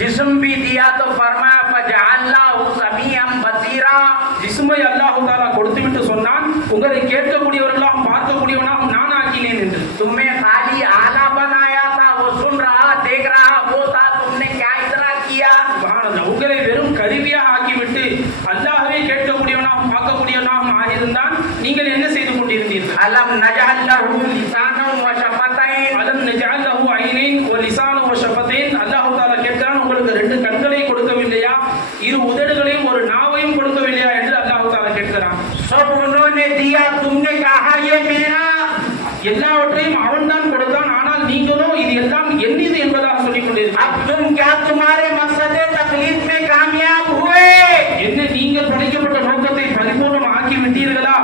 जिस्म भी दिया तो फरमाया फजअल्लाहु समीअम बसीरा। ஜிஸ்மை அல்லாஹ் தஆலா கொடுத்துவிட்டு சொன்னான், உங்களை கேட்கக்கூடியவர்களாகவும் பார்க்கக்கூடியவனாகவும் நான் ஆக்கினேன் என்று. तुम्हें खाली आला बनाया था, वो सुन रहा देख रहा वो था, तुमने क्या इतना किया। சுப்ஹானல்லாஹ். உங்களை வெறும் கருவியாக ஆக்கிவிட்டு அல்லாஹ்வே கேட்கக்கூடியவனாகவும் பார்க்கக்கூடியவனாகவும் ஆகியிருந்தான், நீங்கள் என்ன செய்து கொண்டிருந்தீர்கள். अलम नजअल लहू लिसानन व शफतैन। அலம் நஜஅல் லஹு ஐனைன் வ லிசானன் வ ஷஃபத்தைன். அல்லாஹ் தஆலா கேட்கிறான், உங்களுக்கு ரெண்டு கண்களை கொடுக்கவில்லையா, இரு உதடுகளையும் ஒரு நாவையும் கொடுக்கவில்லையா என்று அல்லாஹ் தஆலா கேட்கிறான். सब उन्होंने दिया, तुमने कहा ये मेरा। எல்லாவற்றையும் அவன்தான் கொடுத்தான், ஆனால் நீங்களோ இது எல்லாம் என்னது என்பதாக சொல்லிக் கொண்டிருக்கிறார். अब तुम क्या तुम्हारे मकसद तकलीफ में कामयाब हुए। என்ன நீங்கள் படைக்கப்பட்ட நோக்கத்தை பரிபூர்ணம் ஆக்கி விட்டீர்களா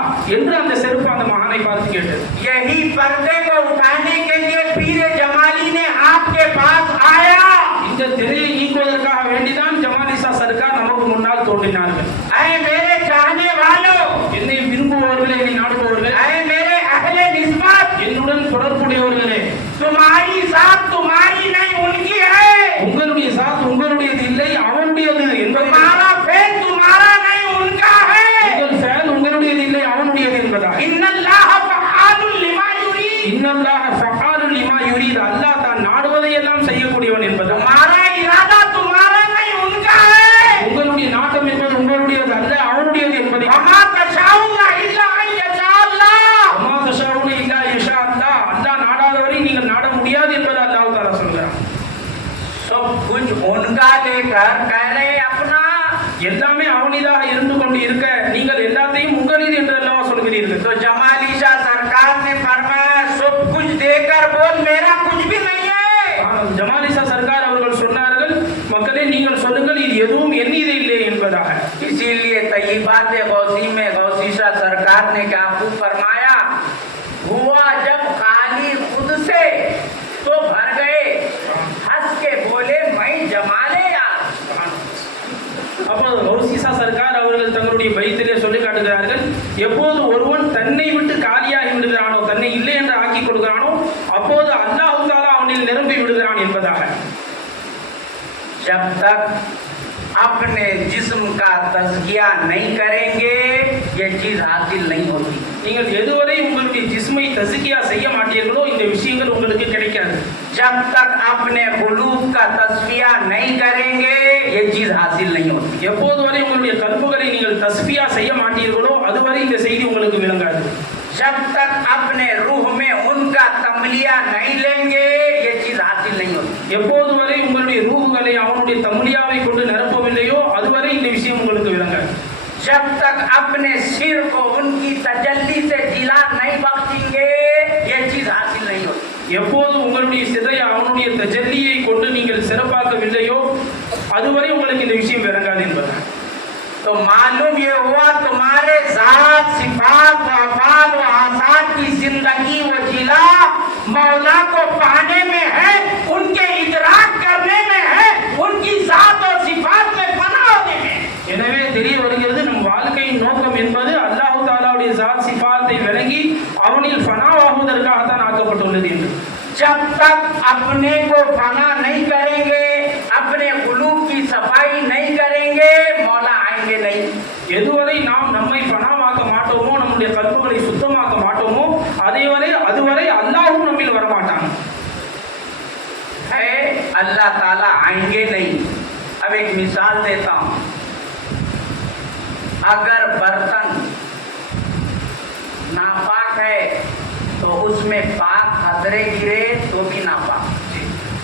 கூறினார்கள். ऐ मेरे चाहने वालों, என்னை விரும்புபவர்களே, என்னை நாடுபவர்களே, ऐ मेरे अहले निस्बत, என்னுடன் தொடர்புடையவர்களே, तुम्हारी साथ तुम्हारी नहीं उनकी है, உங்களுடைய சாத் உங்களுடையது இல்லை, அவனுடையது என்பதை, तुम्हारा फेल तुम्हारा नहीं उनका है, உங்கள் ஃபேல் உங்களுடையது இல்லை, அவனுடையது என்பதாக. इन्नल्लाह फ़अालुल लिमा युरीद, இன்னல்லாஹ ஃபஅாலுல் லிமா யுரீத், அல்லாஹ் தான் நாடுவதை எல்லாம் செய்யக்கூடியவன் என்பதாக. तुम्हारा इरादा तुम्हारा नहीं उनका है, உங்களுடைய நாட்டம் என்பது உங்களுடையது அல்ல, அவனுடையது என்பதை. वमा तशाऊन इल्ला अन यशाअल्लाह, அம்மா தஷாவுன இல்லா யஷா அல்லாஹ், அல்லாஹ் நாடாதவரை நீங்கள் நாட முடியாது என்பதை அல்லாஹ் தஆலா சொல்கிறார். सब कुछ उनका लेकर कह रहे अपना, எல்லாமே அவனிதாக இருந்து கொண்டு இருக்க நீங்கள் எல்லாத்தையும் உங்களில் என்று அல்லாஹ் சொல்கிறீர்கள். तो जमाली शाह सरकार ने फरमाया सब कुछ देकर बोल मेरा कुछ भी नहीं है, ஆனால் ஜமாலிசா சர்க்கார் அவர்கள் சொன்னார்கள், மக்களே நீங்கள் சொல்லுங்கள் இது எதுவும் என்னிது இல்லை என்பதாக. इसीलिए तय्यबात गौसी में गौसी शाह सरकार ने क्या खूब फरमाया, हुआ जब खाली खुद से तो भर गए, हंस के बोले मैं जमाले यार, அப்போ கௌசிசா சர்க்கார் அவர்கள் தங்களுடைய பைத்திலே சொல்லி காட்டுகிறார்கள், எப்போது ஒருவன் தன்னை விட்டு காலியாகி விடுகிறானோ, தன்னை இல்லை என்று ஆக்கிக் கொள்கிறானோ, அப்போது அல்லாஹ் தஆலா அவனில் நிரம்பி விடுகிறான் என்பதாக. जब तक अपने जिस्म का तज़किया नहीं करेंगे ये चीज हासिल नहीं होती, நீங்கள் எதுவரை உங்களுடைய ஜிஸ்மை தஸ்கியா செய்ய மாட்டீர்களோ இந்த விஷயங்கள் உங்களுக்கு கிடைக்காது. जब तक अपने कुलूब का तस्फिया नहीं करेंगे ये चीज हासिल नहीं होती, எப்போது வரை உங்களுடைய கல்புகளை நீங்கள் தஸ்பியா செய்ய மாட்டீர்களோ அதுவரை இந்த செய்தி உங்களுக்கு விளங்காது. जब तक अपने रूह में उनका तमलिया नहीं लेंगे ये चीज हासिल नहीं होती, எப்போது வரை உங்களுடைய ரூஹுகளை அவனுடைய தம்லியாவை கொண்டு நிரப்பவில்லையோ அதுவரை இந்த விஷயம் உங்களுக்கு விளங்காது. जब तक अपने सिर को उनकी तजल्ली से जिला नहीं बख्शेंगे ये चीज हासिल नहीं होती, எப்போது உங்களுடைய சிதை அவனுடைய தஜல்லியை கொண்டு நீங்கள் சிறப்பாக்கவில்லையோ அதுவரை உங்களுக்கு இந்த விஷயம் விளங்காது என்பது. तो मालूम ये हुआ तुम्हारे ज़ात सिफात व अफ़ाल व आसात की जिंदगी व जिला मौला को पाने में है, उनके इदराक करने में है, उनकी ज़ात और सिफात में फना होने में। எனவே தெரிய வருகிறது நம் வாழ்க்கையின் நோக்கம் என்பது அல்லாஹ் தஆலாவுடைய ஸாத் சிஃபாத்தை விளங்கி அவனில் ஃபனாவாகுவதற்காகத்தான் ஆக்கப்பட்டுள்ளது என்று. जब तक अपने को फना नहीं करेंगे, अपने कुलूब की सफाई नहीं करेंगे, मौला आएंगे नहीं। எதுவரை நாம் நம்மை ஃபனாவாக்க மாட்டோமோ, நம்முடைய கல்புகளை சுத்தமாக்க மாட்டோமோ அதுவரை அல்லாஹ்வும் நம்மில் வரமாட்டான். है अल्लाह ताला आएंगे नहीं। अब एक मिसाल देता हूँ, अगर बर्तन नापाक है तो उसमें पाक खतरे गिरे तो भी नापाक।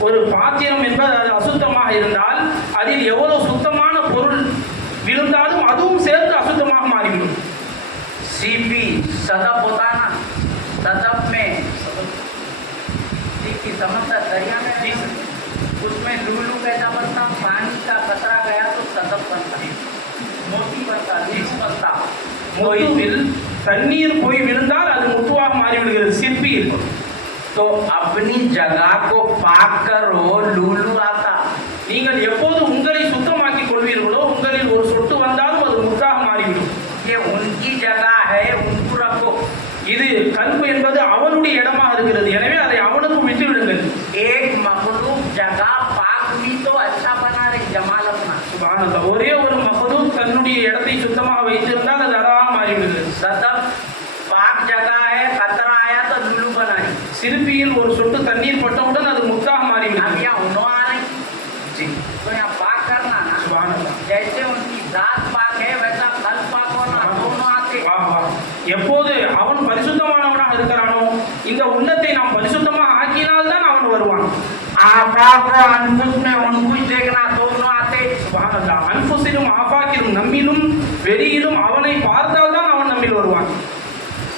ஒரு பாத்திரம் என்பது அது அசுத்தமாக இருந்தால் அதில் எவ்வளவு சுத்தமான பொருள் விழுந்தாலும் அதுவும் சேர்த்து அசுத்தமாக மாறிவிடும். सीपी सदफ होता ना, सदफ में सीपी समझता दरिया में उसमें लूलू कैसा बनता, पानी का कतरा गया तो सदफ बनता, मोती बनता, लूलू बनता। முத்துவில் தண்ணீர் போய் விழுந்தால் அது முத்துவாக மாறிவிடுகிறது, சிற்பியில். तो अपनी जगह को पाक करो, लूलू आता। நீங்கள் எப்போது உங்களை சுத்தமாக்கிக் கொள்வீர்களோ உங்களில் ஒரு சொட்டு வந்தாலும் அது முத்தாக மாறிவிடும். ये उनकी जगह है, उनको रखो। இது கல்பு என்பது அவனுடைய இடமாக இருக்கிறது, எனவே அதை அவனுக்கு விட்டு விடுங்கள். एक मखलूक जगह पाक भी तो अच्छा बना रही, जमाल अपना। சுப்ஹானல்லாஹ், ஒரே ஒரு மஹ்லூக் தன்னுடைய இடத்தை சுத்தமாக வைத்திருந்தால் அது அழகாக மாறிவிடுகிறது. सदफ पाक जगह है, खतरा आया तो लूलू बनाई। சிற்பியில் ஒரு சொட்டு தண்ணீர் பட்டவுடன் அது முத்தாக अब மாறிவிடுகிறது. यहाँ उन्हों आ रही तो यहाँ पाक करना ना, சுப்ஹானல்லாஹ். जैसे उनकी जात पाक है वैसा फल पाक होना, दोनों आते। வாஹ் வாஹ். எப்போது அவன் பரிசுத்தமானவனாக இருக்கிறானோ இந்த உள்ளத்தை நாம் பரிசுத்தமாக ஆக்கினால்தான் அவன் வருவான். आपा को अनकुश में उनकुश देखना, दोनों आते। சுப்ஹானல்லாஹ். அன்ஃபுஸிலும் ஆஃபாக்கிலும் நம்மிலும் வெளியிலும் அவனை பார்த்தால்தான் அவன் நம்மில் வருவான்.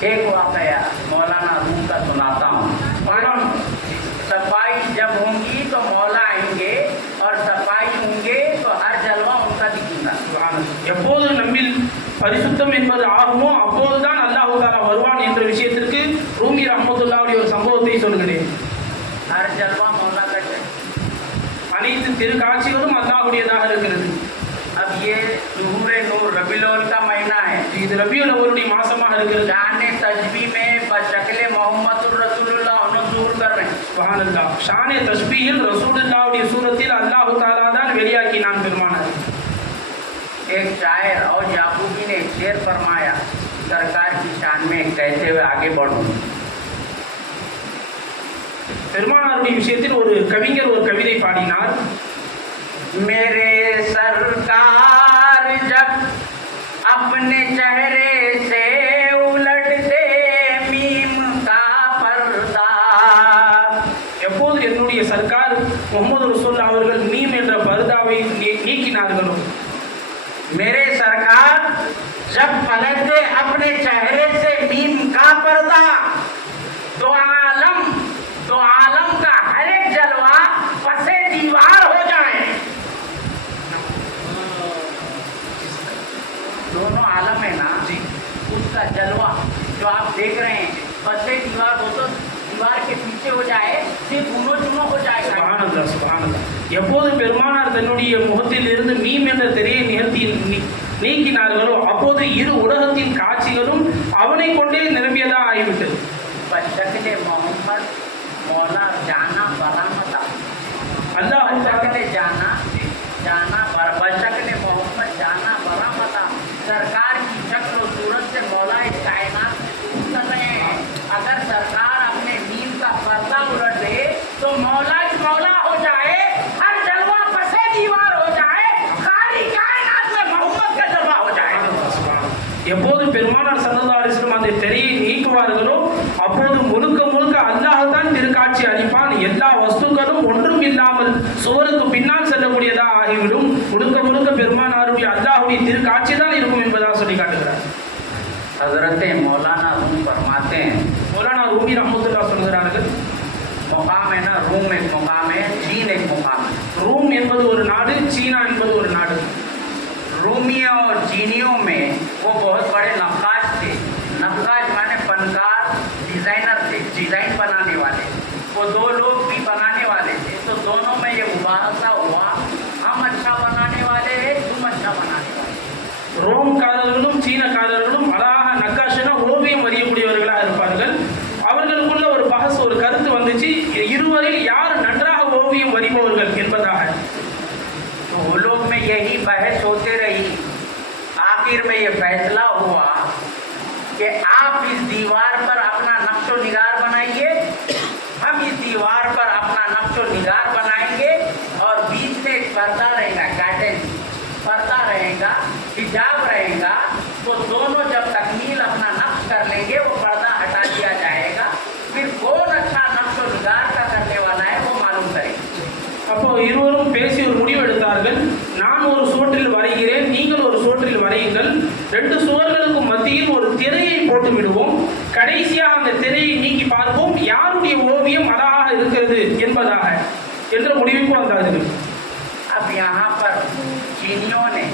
एक वाकया मौलाना रूम का सुनाता हूँ। सफाई जब होंगी तो मौला आएंगे और सफाई होंगे तो हर जलवा उनका दिखेगा। எப்போது நம்மில் பரிசுத்தம் என்பது ஆகுமோ அப்போதுதான் அல்லாஹ் தஆலா வருவான் என்ற விஷயத்திற்கு ரூமி ரஹ்மத்துல்லாஹி ஒரு சம்பவத்தை சொல்கிறேன். हर जलवा मौला का है। அனைத்து திருக்காட்சிகளும் அல்லாஹ்வுடையதாக இருக்கிறது. अब ये ज़ुहूर இது ரபியுல் அவ்வலுடைய மாசமாக இருக்கிறது. शान तस्बीह में बशक्ल मोहम्मद रसूलुल्लाह ज़ुहूर कर रहे हैं. சுப்ஹானல்லாஹ். ஷானே தஸ்பீஹில் ரசூலுல்லாஹ்வுடைய சூரத்தில் அல்லாஹ் தஆலா தான் வெளியாக்கினான் பெருமானார். एक शायर और याकूबी ने शेर फरमाया, सरकार की शान में कहते हुए आगे बढ़ूं. பெருமானாருடைய விஷயத்தில் ஒரு கவிஞர் ஒரு கவிதை பாடினார். मेरे सरकार जब अपने चेहरे से उलटते मीम का पर्दा. எப்போது என்னுடைய சர்க்கார் முகமது ரசூலுல்லாஹ் அவர்கள் மீம் என்ற பர்தாவை நீக்கினார்களோ, मेरे सरकार जब पलटते अपने चेहरे से मीम का पर्दा, तो आलम का हर एक जलवा पसे दीवार हो जाए. दोनों आलम है ना जी, उसका जलवा जो आप देख रहे हैं पसे दीवार हो तो दीवार के पीछे हो जाए, सिर्फ चुनो हो जाएगा. சுப்ஹானல்லாஹ் சுப்ஹானல்லாஹ். எப்போது பெருமானார் தன்னுடைய முகத்தில் இருந்து மீம் என்ற திரையை நீக்கினார்களோ, அப்போது இரு உலகத்தின் காட்சிகளும் அவனை கொண்டே நிரம்பியதா ஆகிவிட்டது. बशक्ल मोहम्मद मौला जाना बरामदा. அல்லாஹ் बशक्ल जाना बशक्ल मोहम्मद जाना बरामदा. सरकार की शक्ल और सूरत से मौला इस कायनात कर रहे हैं. अगर सरकार अपने नीम का पर्दा उलट दे तो मौला हो जाए, हर जलवा पसे दीवार हो जाए, सारी कायनात में मोहम्मद का जलवा हो जाए. எப்போது பெருமானார் ஸல்லல்லாஹு அலைஹி வஸல்லம் அந்த திரையை நீக்குவார்களோ, அப்போது முழுக்க அல்லாஹ் தான் திருக்காட்சி அளிப்பான். எல்லா வஸ்துக்களும் ஒன்றும் இல்லாமல் சுவருக்கு பின்னால் செல்லக்கூடியதா ஆகிவிடும். முழுக்க பெருமானாருடைய அல்லாஹ்வுடைய திருக்காட்சி தான் இருக்கும் என்பதாக சொல்லி காட்டுகிறார். हजरत मौलाना रूम फरमाते हैं, மௌலானா ரூமி ரஹ்மத்துல்லாஹ் சொல்கிறார்கள், मुकाम है ना, रूम एक मुकाम है, चीन एक मुकाम है. ரூம் என்பது ஒரு நாடு, சீனா என்பது ஒரு நாடு. रूमियों और चीनियों में वो बहुत बड़े नक्काश थे. नक्काश माने फनकार, डिजाइनर थे, डिजाइन बनाने वाले. वो दो लोग भी बनाने वाले थे. तो दोनों में ये मुबाहसा हुआ, हम अच्छा बनाने वाले हैं, तुम अच्छा बनाने वाले. ரோம்காரர்களும் சீனக்காரர்களும் அழகாக நக்காஷனா ஓவியம் வரையக்கூடியவர்களாக இருப்பார்கள். அவர்களுக்குள்ள ஒரு பஹஸ், ஒரு கருத்து வந்துச்சு, இருவரில் யார் நன்றாக ஓவியம் வரைபவர்கள் என்பதாக. तो वो लोग में यही बहस होते रही. आखिर में ये फैसला हुआ कि आप इस दीवार पर अपना नक्शो निगार बनाइए, हम इस दीवार पर अपना नक्शो निगार बनाएंगे, और बीच में एक पर्दा रहेगा, कर्टेन पर्दा रहेगा, हिजाब रहेगा. तो दोनों जब तकमील अपना नक्श कर लेंगे, वो पर्दा हटा दिया जाएगा. फिर कौन अच्छा नक्शो निगार का करने वाला है वो मालूम करेंगे. அப்போ இருவரும் பேசி ஒரு முடிவு எடுத்தார்கள். நான் ஒரு சுவற்றில் வரைகிறேன், நீங்கள் ஒரு சுவற்றில் வரையுங்கள். ரெண்டு சுவர்களுக்கும் மத்தியில் ஒரு திரையை போட்டு விடுவோம். கடைசியாக அந்த திரையை நீக்கி பார்ப்போம் யாருடைய ஓவியம் அழகாக இருக்கிறது என்பதாக என்ற முடிவுக்கு வந்தார்கள். अब यहाँ पर चीनियों ने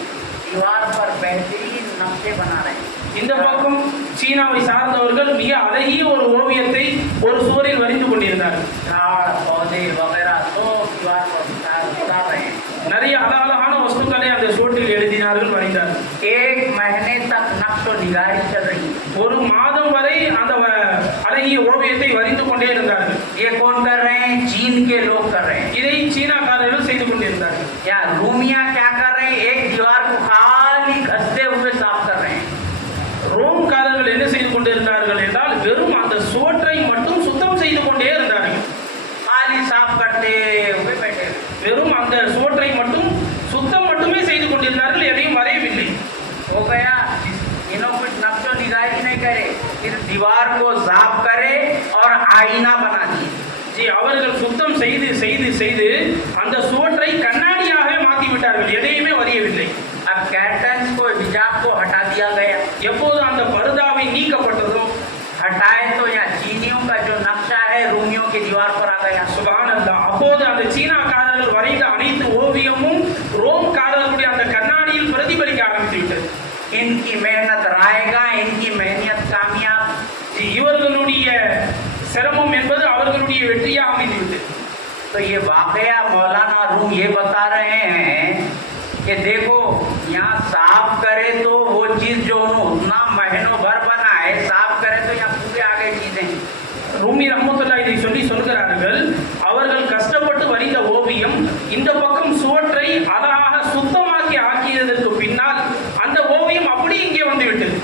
दीवार पर बेहतरीन नक्शे बना रहे हैं. இந்த பக்கம் சீனாவை சார்ந்தவர்கள் மிக அழகிய ஒரு ஓவியத்தை ஒரு சுவரில் வரைந்து கொண்டிருந்தார்கள். झाड़ पौधे वगैरह तो दीवार पर उतार रहे हैं. நிறைய அழகான வஸ்துக்களை அந்த சுவற்றில் எழுதினார்கள், வரைந்தார்கள். एक महीने तक नक्शो निगारी चल रही है. ஒரு மாதம் வரை அந்த அழகிய ஓவியத்தை வரைந்து கொண்டே இருந்தார்கள். ये कौन कर रहे हैं? चीन के लोग कर रहे हैं. இதை சீனாக்காரர்கள் செய்து கொண்டிருந்தார்கள். या रूमिया क्या कर रहे हैं? एक दीवार को खाली घसते हुए साफ कर रहे हैं. ரோம்காரர்கள் என்ன செய்து கொண்டிருந்தார்கள் என்றால், வெறும் அந்த சுவற்றை மட்டும் சுத்தம் செய்து கொண்டே இருந்தார்கள். खाली साफ करते हुए बैठे हुए. வெறும் அந்த சுவற்றை மட்டும் சுத்தம் மட்டுமே செய்து கொண்டிருந்தார்கள், எதையும் வரையவில்லை. हो गया. इन्हों कुछ नक्शो निगारी नहीं करे, फिर दीवार को साफ करे और आईना बना दिए. ஜி, அவர்கள் சுத்தம் செய்து செய்து செய்து அந்த சுவற்றை கண்ணாடியாகவே மாற்றி விட்டார்கள், எதையுமே வரையவில்லை. अब कर्टन्स को, हिजाब को हटा दिया गया. எப்போது அந்த பர்தாவை நீக்கப்பட்டதோ, हटाए तो या चीनियों का जो नक्शा है रूमियों की दीवार पर आ गया. சுப்ஹானல்லாஹ், அப்போது அந்த சீனாக்காரர்கள் வரைந்த அனைத்து ஓவியமும் ரோம்காரர்களுடைய அந்த கண்ணாடியில் பிரதிபலிக்க ஆரம்பித்து விட்டது. इनकी मेहनत रायगा, इनकी मेहनत कामयाब. ஜி, இவர்களுடைய சிரமம் என்பது அவர்களுடைய வெற்றியாக அமைந்துவிட்டது. तो ये वाकया मौलाना रूम ये बता रहे हैं कि देखो यहाँ साफ करे तो वो चीज जो उतना அழகாக சுத்தமாக்கி ஆக்கியதற்கு பின்னால் அந்த ஓவியம் அப்படி இங்கே வந்து விட்டது.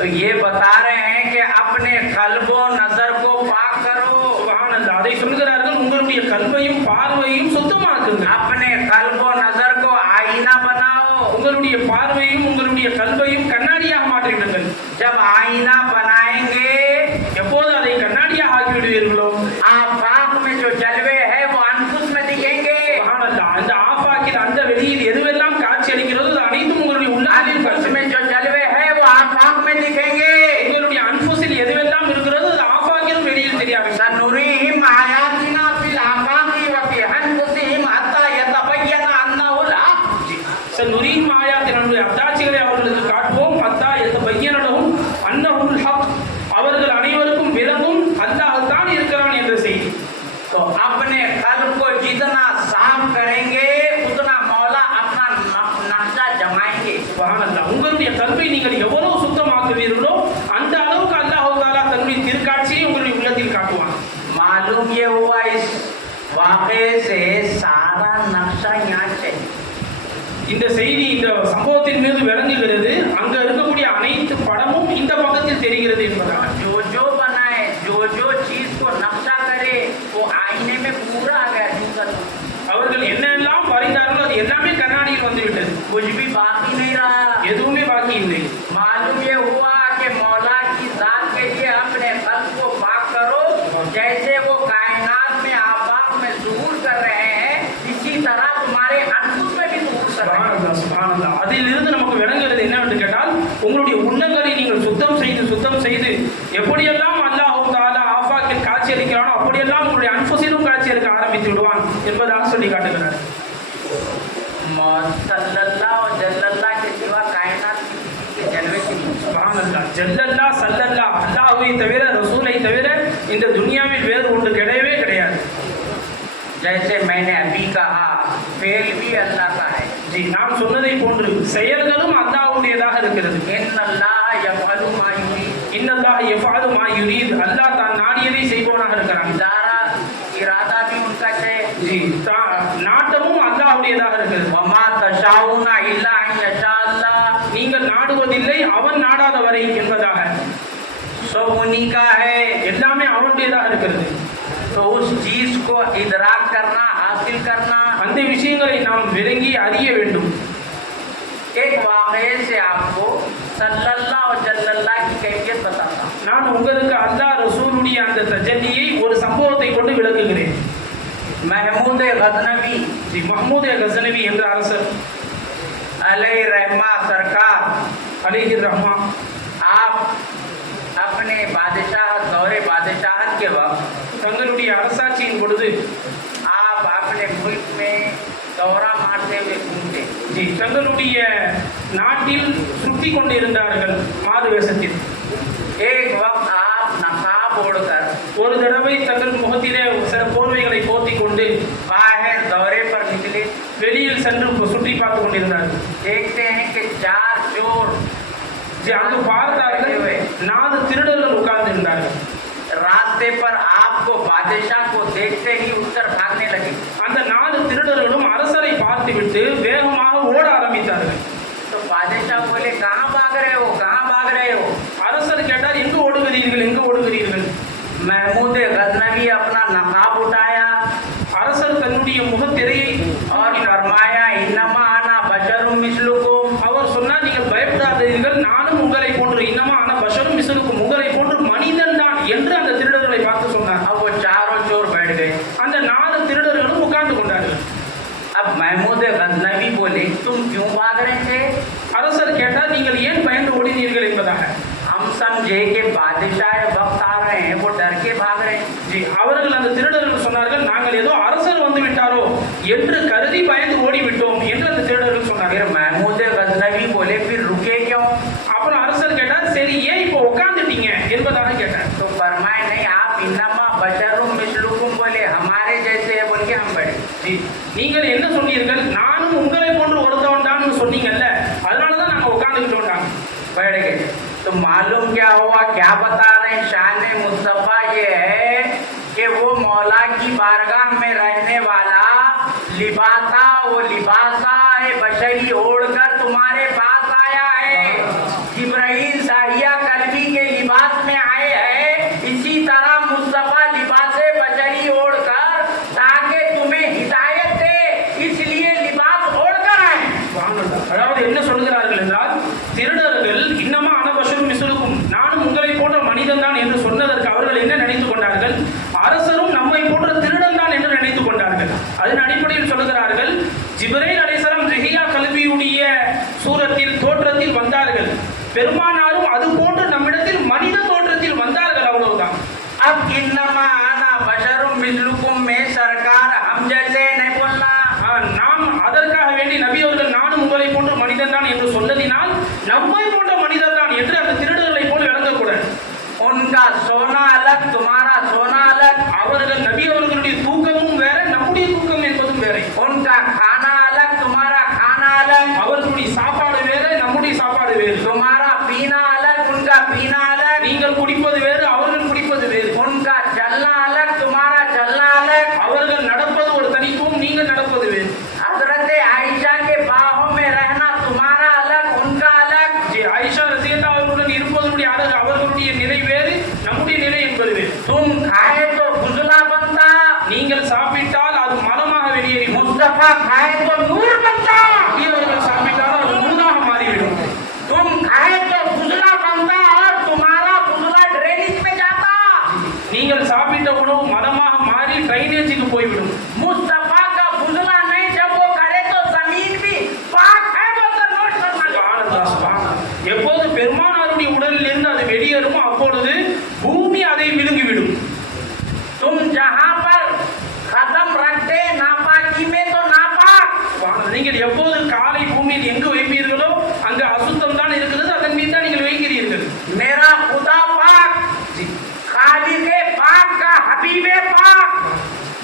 तो ये बता रहे हैं कि अपने कल्बो नजर को पाक करो। சுப்ஹானல்லாஹ், அதை சொல்கிறார்கள், உங்களுடைய கல்வையும் பார்வையும் சுத்தமாக்குங்க. अपने कल्बो नजर को आईना बनाओ। உங்களுடைய பார்வையும் உங்களுடைய கல்வையும் கண்ணாடியாக மாற்றிவிடுங்கள். जब आईना बनाएंगे எப்போது அதை கண்ணாடியாக ஆக்கிவிடுவீர்களோ आफाक में जो जलवे है वो अनफुस में दिखेंगे। சுப்ஹானல்லாஹ், அந்த ஆஃபாக்கில் அந்த வெளியில் எதுவெல்லாம் காட்சி அளிக்கிறதோ அது அனைத்தும் உங்களுடைய உள்ளத்தில் अनफुस में जो जलवे है वो आफाक में दिखेंगे। உங்களுடைய அன்ஃபுஸில் எதுவெல்லாம் இருக்கிறதோ அது ஆஃபாக்கிலும் வெளியில் தெரிய ஆரம்பிக்கும். सनुरीहिम आयातिना फिल आफाकी व फी अनफुसिहिम हत्ता यतबय्यन अन्नहुल हक। நுரீஹிம் ஆயாத்தின் நம்முடைய அத்தாட்சிகளை அவர்களுக்கு காட்டுவோம். அத்தா யதபய்யனலஹும் அன்னஹுல் ஹக், அவர்கள் அனைவருக்கும் விளங்கும் அல்லாஹ் தான் இருக்கிறான் என்ற செய்தி. तो अपने कल्ब को जितना साफ करेंगे उतना मौला अपना नक्शा जमाएंगे। சுப்ஹானல்லாஹ், உங்களுடைய கல்வை நீங்கள் எவ்வளவு சுத்தமாக்குவீர்களோ அந்த அளவுக்கு அல்லாஹ் தஆலா தன்னுடைய திருக்காட்சியை உங்களுடைய உள்ளத்தில் காட்டுவான். मालूम ये हुआ इस वाक़े से सारा नक्शा यहाँ चाहिए। இந்த செய்தி இந்த சம்பவத்தின் மீது விளங்குகிறது. அங்க இருக்கக்கூடிய அனைத்து படமும் இந்த பக்கத்தில் தெரிகிறது என்பதாக. जो जो बनाए जो चीज को नक्शा करे वो आईने में पूरा आ गया। அவர்கள் என்னெல்லாம் வரைந்தார்களோ அது எல்லாமே கண்ணாடியில் வந்துவிட்டது. कुछ भी बाकी नहीं रहा। எதுவுமே பாக்கி இல்லை. मालूम ये हुआ कि मौला की जात के लिए अपने कल्ब को पाक करो। जैसे वो कायनात में आफाक में ज़ुहूर कर रहे हैं इसी तरह तुम्हारे अनफुस में भी ज़ुहूर कर रहे हैं। சுப்ஹானல்லாஹ், சுப்ஹானல்லாஹ். அதிலிருந்து நமக்கு விளங்குகிறது என்னவென்று கேட்டால், உங்களுடைய உள்ளங்களை நீங்கள் சுத்தம் செய்து எப்படியெல்லாம் அல்லாஹ் தஆலா ஆஃபாக்கில் காட்சி அளிக்கிறானோ அப்படியெல்லாம் உங்களுடைய அன்ஃபுஸிலும் காட்சி அளிக்க ஆரம்பித்து விடுவான் என்பதாக சொல்லி காட்டுகிறார். सल्लल्लाहु जल्लल्लाह के सिवा कायनात की किसी के जलवे की नहीं। சுப்ஹானல்லாஹ், ஜல்லல்லாஹ் சல்லல்லாஹ், அல்லாஹ்வை தவிர ரசூலை தவிர இந்த துனியாவில் வேறு ஒன்று கிடையவே கிடையாது. जैसे मैंने अभी कहा फेल भी अल्लाह का है। ஜி, நாம் சொன்னதை போன்று செயல்களும் அல்லாஹ்வுடையதாக இருக்கிறது. इन्नल्लाह यफ़अलु मा युरीद। இன்னல்லாஹ் யஃபஅலு மா யுரீத், அல்லாஹ் தான் நாடியதை செய்பவனாக இருக்கிறான். इरादा भी उनका है। ஜி, நாட்டமும் அல்லாஹ்வுடையதாக இருக்கிறது. वमा तशाऊना इल्ला अन यशा अल्लाह। நீங்கள் நாடுவதில்லை அவன் நாடாத வரை என்பதாக. सब उन्हीं का है। எல்லாமே அவனுடையதாக இருக்கிறது. तो उस चीज को इदराक करना हासिल करना। அந்த விஷயங்களை நாம் விளங்கி அறிய வேண்டும். एक वाक़े से आपको सल्लल्लाहु जल्लल्लाह की कैफियत बताता हूं। நான் உங்களுக்கு அல்லாஹ் ரசூலுடைய அந்த தஜல்லியை ஒரு சம்பவத்தை கொண்டு விளக்குகிறேன். महमूद गजनवी ஜி, மஹ்மூத் கஸ்னவி என்ற அரசர் अलैहि रहमा सरकार, அலைஹி ரஹ்மா, आप अपने बादशाह दौरे बादशाहत के वक्त தங்களுடைய அரசாட்சியின் பொழுது आप अपने मुल्क में दौरा मारते हुए घूमते। ஜி, தங்களுடைய நாட்டில் சுற்றி கொண்டிருந்தார்கள் மாறு வேஷத்தில். एक वक्त आप नकाब ओढ़कर ஒரு தடவை தங்கள் முகத்திலே சில போர்வைகளை போர்த்திக் கொண்டு बाहर दौरे पर निकले। வெளியில் சென்று சுற்றி பார்த்து கொண்டிருந்தார்கள். देखते हैं कि 4 चोर ஜி, அங்கு பார்த்தார்கள் 4 திருடர்கள் உட்கார்ந்து இருந்தார்கள். रास्ते पर आपको बादशाह को देखते ही उठकर भागने लगे। அந்த 4 திருடர்களும் அரசரை பார்த்துவிட்டு வேகமாக ஓட ஆரம்பித்தார்கள். तो बादशाह बोले कहाँ भाग रहे हो, कहाँ भाग रहे हो। அரசர் கேட்டார், எங்கு ஓடுகிறீர்கள், எங்கு ஓடுகிறீர்கள்? महमूद गजनवी अपना नकाब उठाया அரசர் தன்னுடைய முகத்திரையை और फरमाया इन्नमा अना बशरुम मिस्लुकुम। அவர் சொன்னார், நீங்கள் பயப்படாதீர்கள், நானும் உங்களை போன்று, இன்னமா ஆன பஷரும் மிஸ்லுக்கும், உங்களை போன்று மனிதன் தான் என்று அந்த திருடர்களை பார்த்து சொன்னார். अब वो चारों चोर बैठ गए। அந்த 4 திருடர்களும் உட்கார்ந்து கொண்டார்கள். अब महमूद गजनवी बोले तुम क्यों भाग रहे थे। அரசர் கேட்டார், நீங்கள் ஏன் பயந்து ஓடினீர்கள் என்பதாக. हम समझे कि बादशाह वक्त आ रहे हैं वो डर के भाग रहे हैं। ஜி, அவர்கள் அந்த திருடர்கள் சொன்னார்கள், நாங்கள் ஏதோ அரசர் வந்து விட்டாரோ என்று கருதி பயந்து ஓடிவிட்டோம் என்று அந்த திருடர்கள் சொன்னார்கள். फिर महमूद गजनवी बोले फिर रुके क्यों। அப்புறம் அரசர் கேட்டார், சரி ஏன் இப்போ உட்கார்ந்துட்டீங்க என்பதாக கேட்டார். तो फरमाए नहीं आप इन्नमा बशरुम मिस्लुकुम बोले हमारे जैसे है बोल के हम बैठे। ஜி, நீங்கள் என்ன சொன்னீர்கள், நானும் உங்களை போன்று ஒருத்தவன் தான் சொன்னீங்கல்ல, அதனாலதான் நாங்க உட்கார்ந்துக்கிட்டோம். बैठ गए। तो मालूम क्या हुआ, क्या बता रहे हैं शान मुस्तफा ये है कि वो मौला की बारगाह में रहने वाला लिबासा वो लिबासा लिबास बशरी ओढ़कर तुम्हारे पास आया है। जिब्राइल साहिया कलबी के लिबास में आए हैं, इसी तरह मुस्तफा लिबास बशरी ओढ़कर ताकि तुम्हें हिदायत दे, इसलिए लिबास ओढ़कर आए। அதாவது என்ன சொல்கிறார்கள் என்றால், திருடர்கள் இன்னமா அனபஷரும் மிஸ்லுக்கும், நானும் உங்களை போன்ற மனிதன் தான் என்று சொன்னதற்கு அவர்கள் என்ன நினைத்துக் கொண்டார்கள்? அரசரும் நம்மை போன்ற திருடன் தான் என்று நினைத்துக் கொண்டார்கள். அதன் அடிப்படையில் சொல்லுகிறார்கள், ஜிப்ரீல் அலைஹிஸ்ஸலாம் ரிஹியா கல்பியுடைய சூரத்தில் தோற்றத்தில் வந்தார்கள், பெருமானாரும் அது போன்று நம்மிடத்தில் மனித தோற்றத்தில் வந்தார்கள், அவ்வளவுதான். अब इन्नमा आना बशरुम मिस्लुकुम में सरकार हम जैसे नहीं बोलना। நாம் அதற்காக வேண்டி நபி அவர்கள் நானும் உங்களை போன்ற மனிதன் தான் என்று சொன்னதினால் நம்மை போன்ற மனிதன் தான் என்று அந்த திருடர்களை போல் விளங்கக்கூடாது. उनका सोना अलग, तुम्हारा सोना अलग। அவர்கள் நபி அவர்களுடைய தூக்கமும் வேற, நம்முடைய தூக்கம் என்பதும் வேற. उनका खाना अलग, तुम्हारा खाना अलग। அவர்களுடைய சாப்பாடு வேற, நம்முடைய சாப்பாடு வேறு. तुम्हारा पीना अलग, उनका पीना अलग। நீங்கள் குடிப்பது வேறு, அவர்கள் குடிப்பது வேறு. उनका चलना अलग, तुम्हारा चलना अलग। அவர்கள் நடப்பது ஒரு தனித்துவம், நீங்கள் நடப்பது வேறு. हजरत आयशा के बाहों में रहना तुम्हारा अलग, उनका अलग। ஆயிஷா ரலியல்லாஹு அவர்களுடன் இருப்பதனுடைய அழகு, அவர்களுடைய நிலை வேறு, நம்முடைய நிலை என்பது வேறு. तुम खाए तो फुजला बनता, நீங்கள் சாப்பிட்டால் அது மலமாக வெளியேறி, मुस्तफा खाए तो नूर बनता। அவர்கள் சாப்பிட்டால் அது நூறாக மாறிவிடும். तुम खाए तो फुजला बनता और तुम्हारा फुजला ड्रेनेज में जाता। நீங்கள் சாப்பிட்ட உணவு மலமாக மாறி ட்ரைனேஜுக்கு போய்விடும். मुस्तफा का फुजला नहीं, जब वो करे तो जमीन भी पाक है, वो तो नोट करना। எப்போது பெருமானாருடைய உடலில் இருந்து அது வெளியேறுமோ அப்பொழுது பூமி அதை விழுங்கிவிடும். तुम जहां पर खत्म रखते नापाकी में तो नापाक। நீங்கள் எப்போது காலை பூமியில் எங்கு வைப்பீர்களோ அங்கு அசுத்தம் தான் இருக்கிறது, அதன் மீது தான் நீங்கள் வைக்கிறீர்கள். मेरा खुदा पाक, खालिके पाक का हबीबे पाक,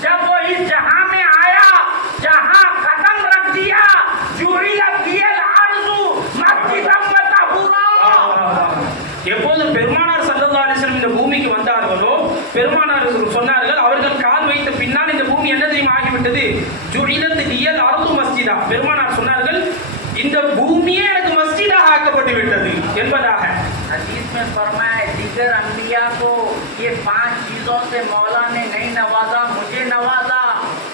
जब वो इस जहां में आया, जहां खत्म रख दिया, जुरियत दियल आरज़ू मस्जिदम व तहूरा। எப்போது பெருமானார் ஸல்லல்லாஹு அலைஹி வஸல்லம் இந்த பூமிக்கு வந்தார்களோ, பெருமானார் சொன்னார்கள், அவர்கள் கால் வைத்த பின்னால் இந்த பூமி என்ன தெரியுமா ஆகிவிட்டது? ஜுஇலத் லியல் அர்து மஸ்ஜிதா. பெருமானார் சொன்னார்கள், இந்த பூமியே எனக்கு மஸ்ஜிதாக ஆக்கப்பட்டு விட்டது என்பதாக. हदीस में फरमाया, दीगर अंबिया को ये 5 चीजों से मौला ने नहीं नवाजा, मुझे नवाजा।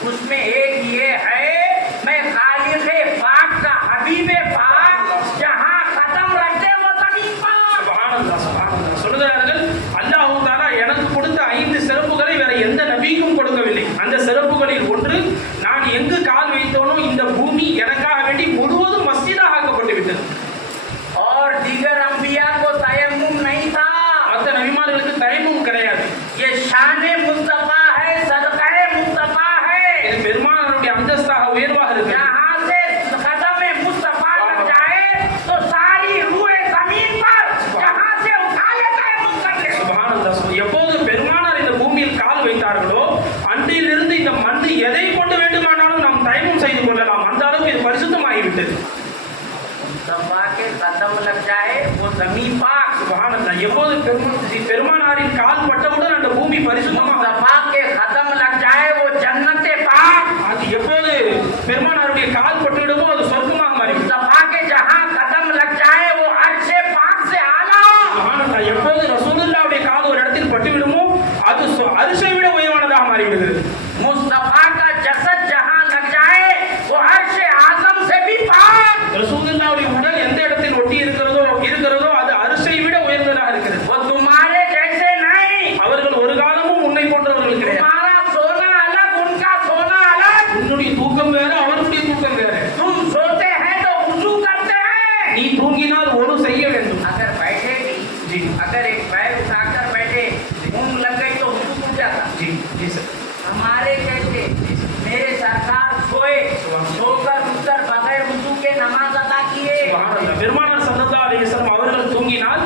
उसमें एक ये है, मैं खालिके पाक का हबीबे पाक, जहां खत्म रखते वो जमीन पाक। சுப்ஹானல்லாஹ், சுப்ஹானல்லாஹ். சொல்லுகிறார்கள், அல்லாஹ் தஆலா எனக்கு கொடுத்த 5 சிறப்புகளை வேற எந்த நபிக்கும் கொடுக்கவில்லை. அந்த சிறப்புகளில் ஒன்று, நான் எங்கு கால் வைத்தோனோ இந்த பூமி எனக்காக வேண்டி முழுவதும் மஸ்ஜிதாக ஆக்கப்பட்டு விட்டது. और दीगर अंबिया को तयम्मुम नहीं था। மற்ற நபிமார்களுக்கு தயமும் கிடையாது. ये शान मुस्तफा है, सदका मुस्तफा है। இது பெருமானாருடைய அந்தஸ்தாக உயர்வாக இருக்கு. यहाँ से कदम मुस्तफा लग जाए तो सारी रूह जमीन पर जहाँ से उठा लेता है मुझ कर ले। சுப்ஹானல்லாஹ். எப்போது பெருமானார் இந்த பூமியில் கால் வைத்தார்களோ அன்றிலிருந்து இந்த மண் எதை கொண்டு வேண்டுமானாலும் நாம் தயமும் செய்து கொள்ளலாம், அந்த அளவுக்கு இது பரிசுத்தமாகிவிட்டது. मुस्तफा के कदम लग जाए वो जमीन पाक। சுப்ஹானல்லாஹ். எப்போது பெருமானாரின் கால் பட்டவுடன் அந்த பூமி பரிசுத்தமாக, मुस्तफा के कदम लग जाए वो जन्नत पाक। அது எப்போது பெருமானாருடைய கால் பட்டுவிடுமோ அது சொர்க்கமாக மாறிவிடும். मुस्तफा के जहाँ कदम लग जाए वो अर्श पाक से आला। சுப்ஹானல்லாஹ். எப்போது ரசூலுல்லாஹ்வுடைய கால் ஒரு இடத்தில் பட்டுவிடுமோ அது அரிசை விட உயர்வானதாக மாறிவிடுகிறது. मुस्तफा का जसद जहाँ लग जाए वो अर्श आजम से भी पाक। ரசூலுல்லாஹ்வுடைய உடல் எந்த இடத்தில் ஒட்டி இருக்கிறதோ அது அரிசை விட உயர்ந்ததாக இருக்கிறது. वो तुम्हारे जैसे नहीं। அவர்கள் ஒரு காலமும் உன்னை போன்றவர்கள் கிடையாது. तुम्हारा सोना अलग, उनका सोना अलग। உன்னுடைய தூக்கம் வேற, அவர்களுடைய தூக்கம் வேற. तुम सोते हैं तो वुजू करते हैं। நீ தூங்கினால் ஒரு செய்ய வேண்டும். अगर बैठे भी, जी। अगर एक पैर उठाकर बैठे, ऊँग लग गई तो वुजू टूट जाता। जी जी सर. हमारे कैसे मेरे सरकार सोए, सोकर उठकर बगैर वुजू के नमाज अदा किए। சுப்ஹானல்லாஹ். பெருமானார் ஸல்லல்லாஹு அலைஹி வஸல்லம் அவர்கள் தூங்கினால்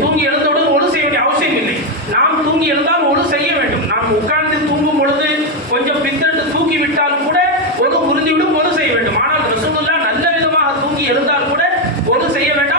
தூங்கி எழுந்தவுடன் ஒழு செய்ய வேண்டிய அவசியம் இல்லை. நாம் தூங்கி எழுந்தால் ஒழு செய்ய வேண்டும். நாம் உட்கார்ந்து தூங்கும் பொழுது கொஞ்சம் பித்தட்டு தூக்கி விட்டாலும் கூட ஒழு முறிந்துவிடும், ஒழு செய்ய வேண்டும். ஆனால் ரசூலுல்லாஹ் நல்ல விதமாக தூங்கி எழுந்தால் கூட ஒழு செய்ய வேண்டாம்,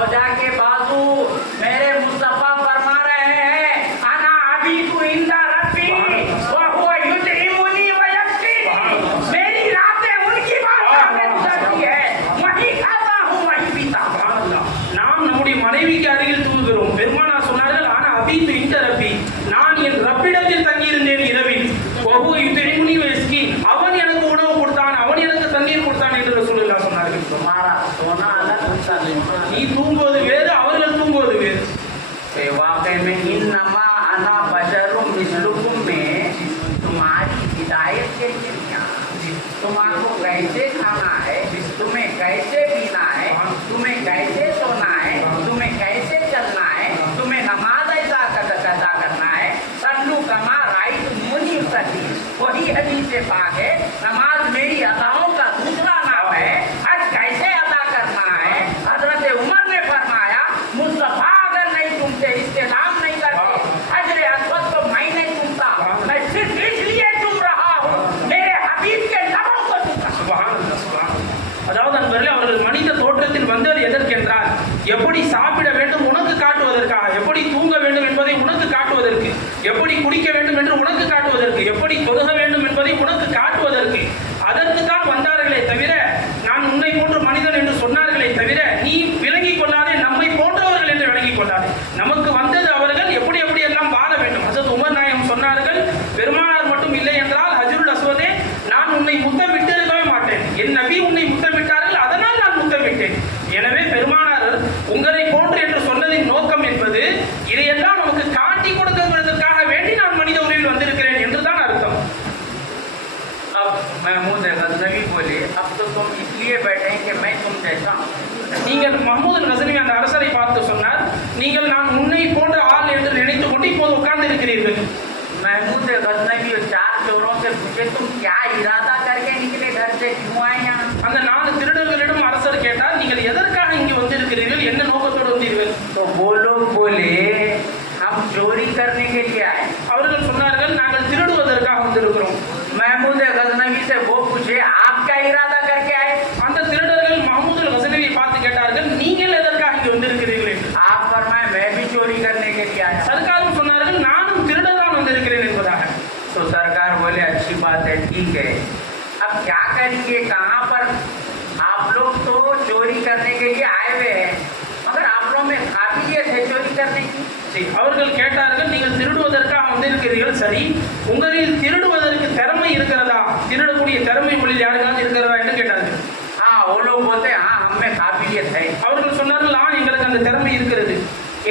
रौजा के बाजू मेरे मुस्तफा फरमा रहे हैं अना अभी तू इंदा रब्बी व हुवा युतइमुनी व यस्कीनी। मेरी रातें उनकी बात में गुजरती है, वही खाता हूँ वही पीता हूँ। நாம் நம்முடைய மனைவிக்கு அருகில் தூங்குகிறோம். பெருமானார் சொன்னார்கள், ஆனா அபீத்து இந்த ரப்பி, நான் என் ரப்பிடத்தில் தங்கியிருந்தேன் இரவில். வஹுவ யுத்இமுனி வ யஸ்கீன், அவன் எனக்கு உணவு கொடுத்தான், அவன் எனக்கு தண்ணீர் கொடுத்தான் என்று ரசூலுல்லாஹ் சொன்னார்கள். तुम्हारा सोना अलग उनका सोना நீ தூங்குவது வேறு, அவர்கள் தூங்குவது வேறு. वाकई में इन्नमा अना बशरुम मिस्लुकुम में तुम्हारी हिदायत कैसे क्या, तुम्हारे कैसे खाना है, तुम्हें कैसे पीना है, तुम्हें कैसे सोना है, तुम्हें कैसे चलना है, तुम्हें नमाज ऐसा अदा करना है। सल्लू कमा राइट मुनी सती, वही हदीस पाक है। नमाज मेरी अदाओं का दूसरा नाम है। हज कैसे अदा करना है, हजरत उमर ने फरमाया मुस्तफा अगर नहीं तुमसे इस्तेलाम नहीं करते हजरे अस्वद तो मैं नहीं चूमता, मैं सिर्फ इसलिए चूम रहा हूँ मेरे हबीब के लबों को चूमा। சுப்ஹானல்லாஹ், சுப்ஹானல்லாஹ். அதாவது அன்பர்களே, அவர்கள் மனித தோற்றத்தில் வந்தது எதற்கென்றால், எப்படி சாப்பிட வேண்டும் உனக்கு காட்டுவதற்காக, எப்படி தூங்க வேண்டும் என்பதை உனக்கு காட்டுவதற்கு, எப்படி குடிக்க வேண்டும் என்று உனக்கு காட்டுவதற்கு, எப்படி தொழுக வேண்டும் என்பதை உனக்கு காட்டுவதற்கு, அதற்கு தான் வந்தார்களே தவிர, நான் உன்னை போன்ற மனிதன் என்று சொன்னார்களே தவிர, நீ விளங்கிக் கொள்ளாதே, நம்மை போன்றவர்கள் என்று விளங்கிக் கொள்ளாதே. நமக்கு வந்தது அவர்கள் எப்படி எப்படி எல்லாம் வாழ வேண்டும். ஹஜ்ரத் உமர் நாயகம் சொன்னார்கள், பெருமானார் மட்டும் இல்லை என்றால் ஹஜ்ருல் அஸ்வதே நான் உன்னை முத்தமிட்டு இருக்கவே மாட்டேன், என் நபி உன்னை முத்தமிட்டார்கள், அதனால் நான் முத்தமிட்டேன். எனவே பெருமானார் உங்களை போன்று என்று சொன்னதின் நோக்கம் என்பது இதையெல்லாம் நமக்கு காட்டி கொடுக்கிறதற்காக வேண்டி நான் மனித உலகில் வந்திருக்கிறேன் என்றுதான் அர்த்தம். अब महमूद गजनवी बोले अब तो तुम इसलिए बैठे कि मैं तुम जैसा हूँ। நீங்கள் மஹ்மூத் கஸ்னவி அந்த அரசரை பார்த்து சொன்னார், நீங்கள் நான் உன்னை போன்ற ஆள் என்று நினைத்துக் கொண்டு இப்போது உட்கார்ந்து இருக்கிறீர்கள். महमूद गजनवी चार चोरों से पूछे तुम क्या इरादा करके निकले घर से, क्यों आए यहाँ? அந்த 4 திருடர்களிடம் அரசர் கேட்டார், நீங்கள் எதற்காக இங்கு வந்திருக்கிறீர்கள், என்ன நோக்கத்தோடு வந்தீர்கள்? तो वो लोग बोले हम चोरी करने के लिए आए। அவர்கள் சொன்னார்கள், நாங்கள் திருடுவதற்காக வந்திருக்கிறோம். महमूद गजनवी से वो पूछे आप क्या इरादा करके आए? அந்த திருடர்கள் மஹ்மூத் கஸ்னவியை பார்த்து கேட்டார்கள், நீங்கள் எதற்காக இங்கு வந்திருக்கிறீர்கள் என்று. आप फरमाए मैं भी चोरी करने के लिए आया। சர்க்காரும் சொன்னார்கள், நானும் திருடதான் வந்திருக்கிறேன் என்பதாக. तो सरकार बोले अच्छी बात है, ठीक है, अब क्या करेंगे, कहाँ पर आप लोग तो चोरी करने के लिए आए हुए हैं, मगर आप लोग में काबिलियत है चोरी करने की? சரி, அவர்கள் கேட்டார்கள், நீங்கள் திருடுவதற்காக வந்திருக்கிறீர்கள், சரி, உங்களில் திருடுவதற்கு திறமை இருக்கிறதா, திருடக்கூடிய திறமை உங்களில் யாருக்காவது இருக்கிறதா என்று கேட்டார்கள். हाँ वो लोग बोलते हैं हाँ हम में काबिलियत है। அவர்கள் சொன்னார்கள், எங்களுக்கு அந்த திறமை இருக்கிறது.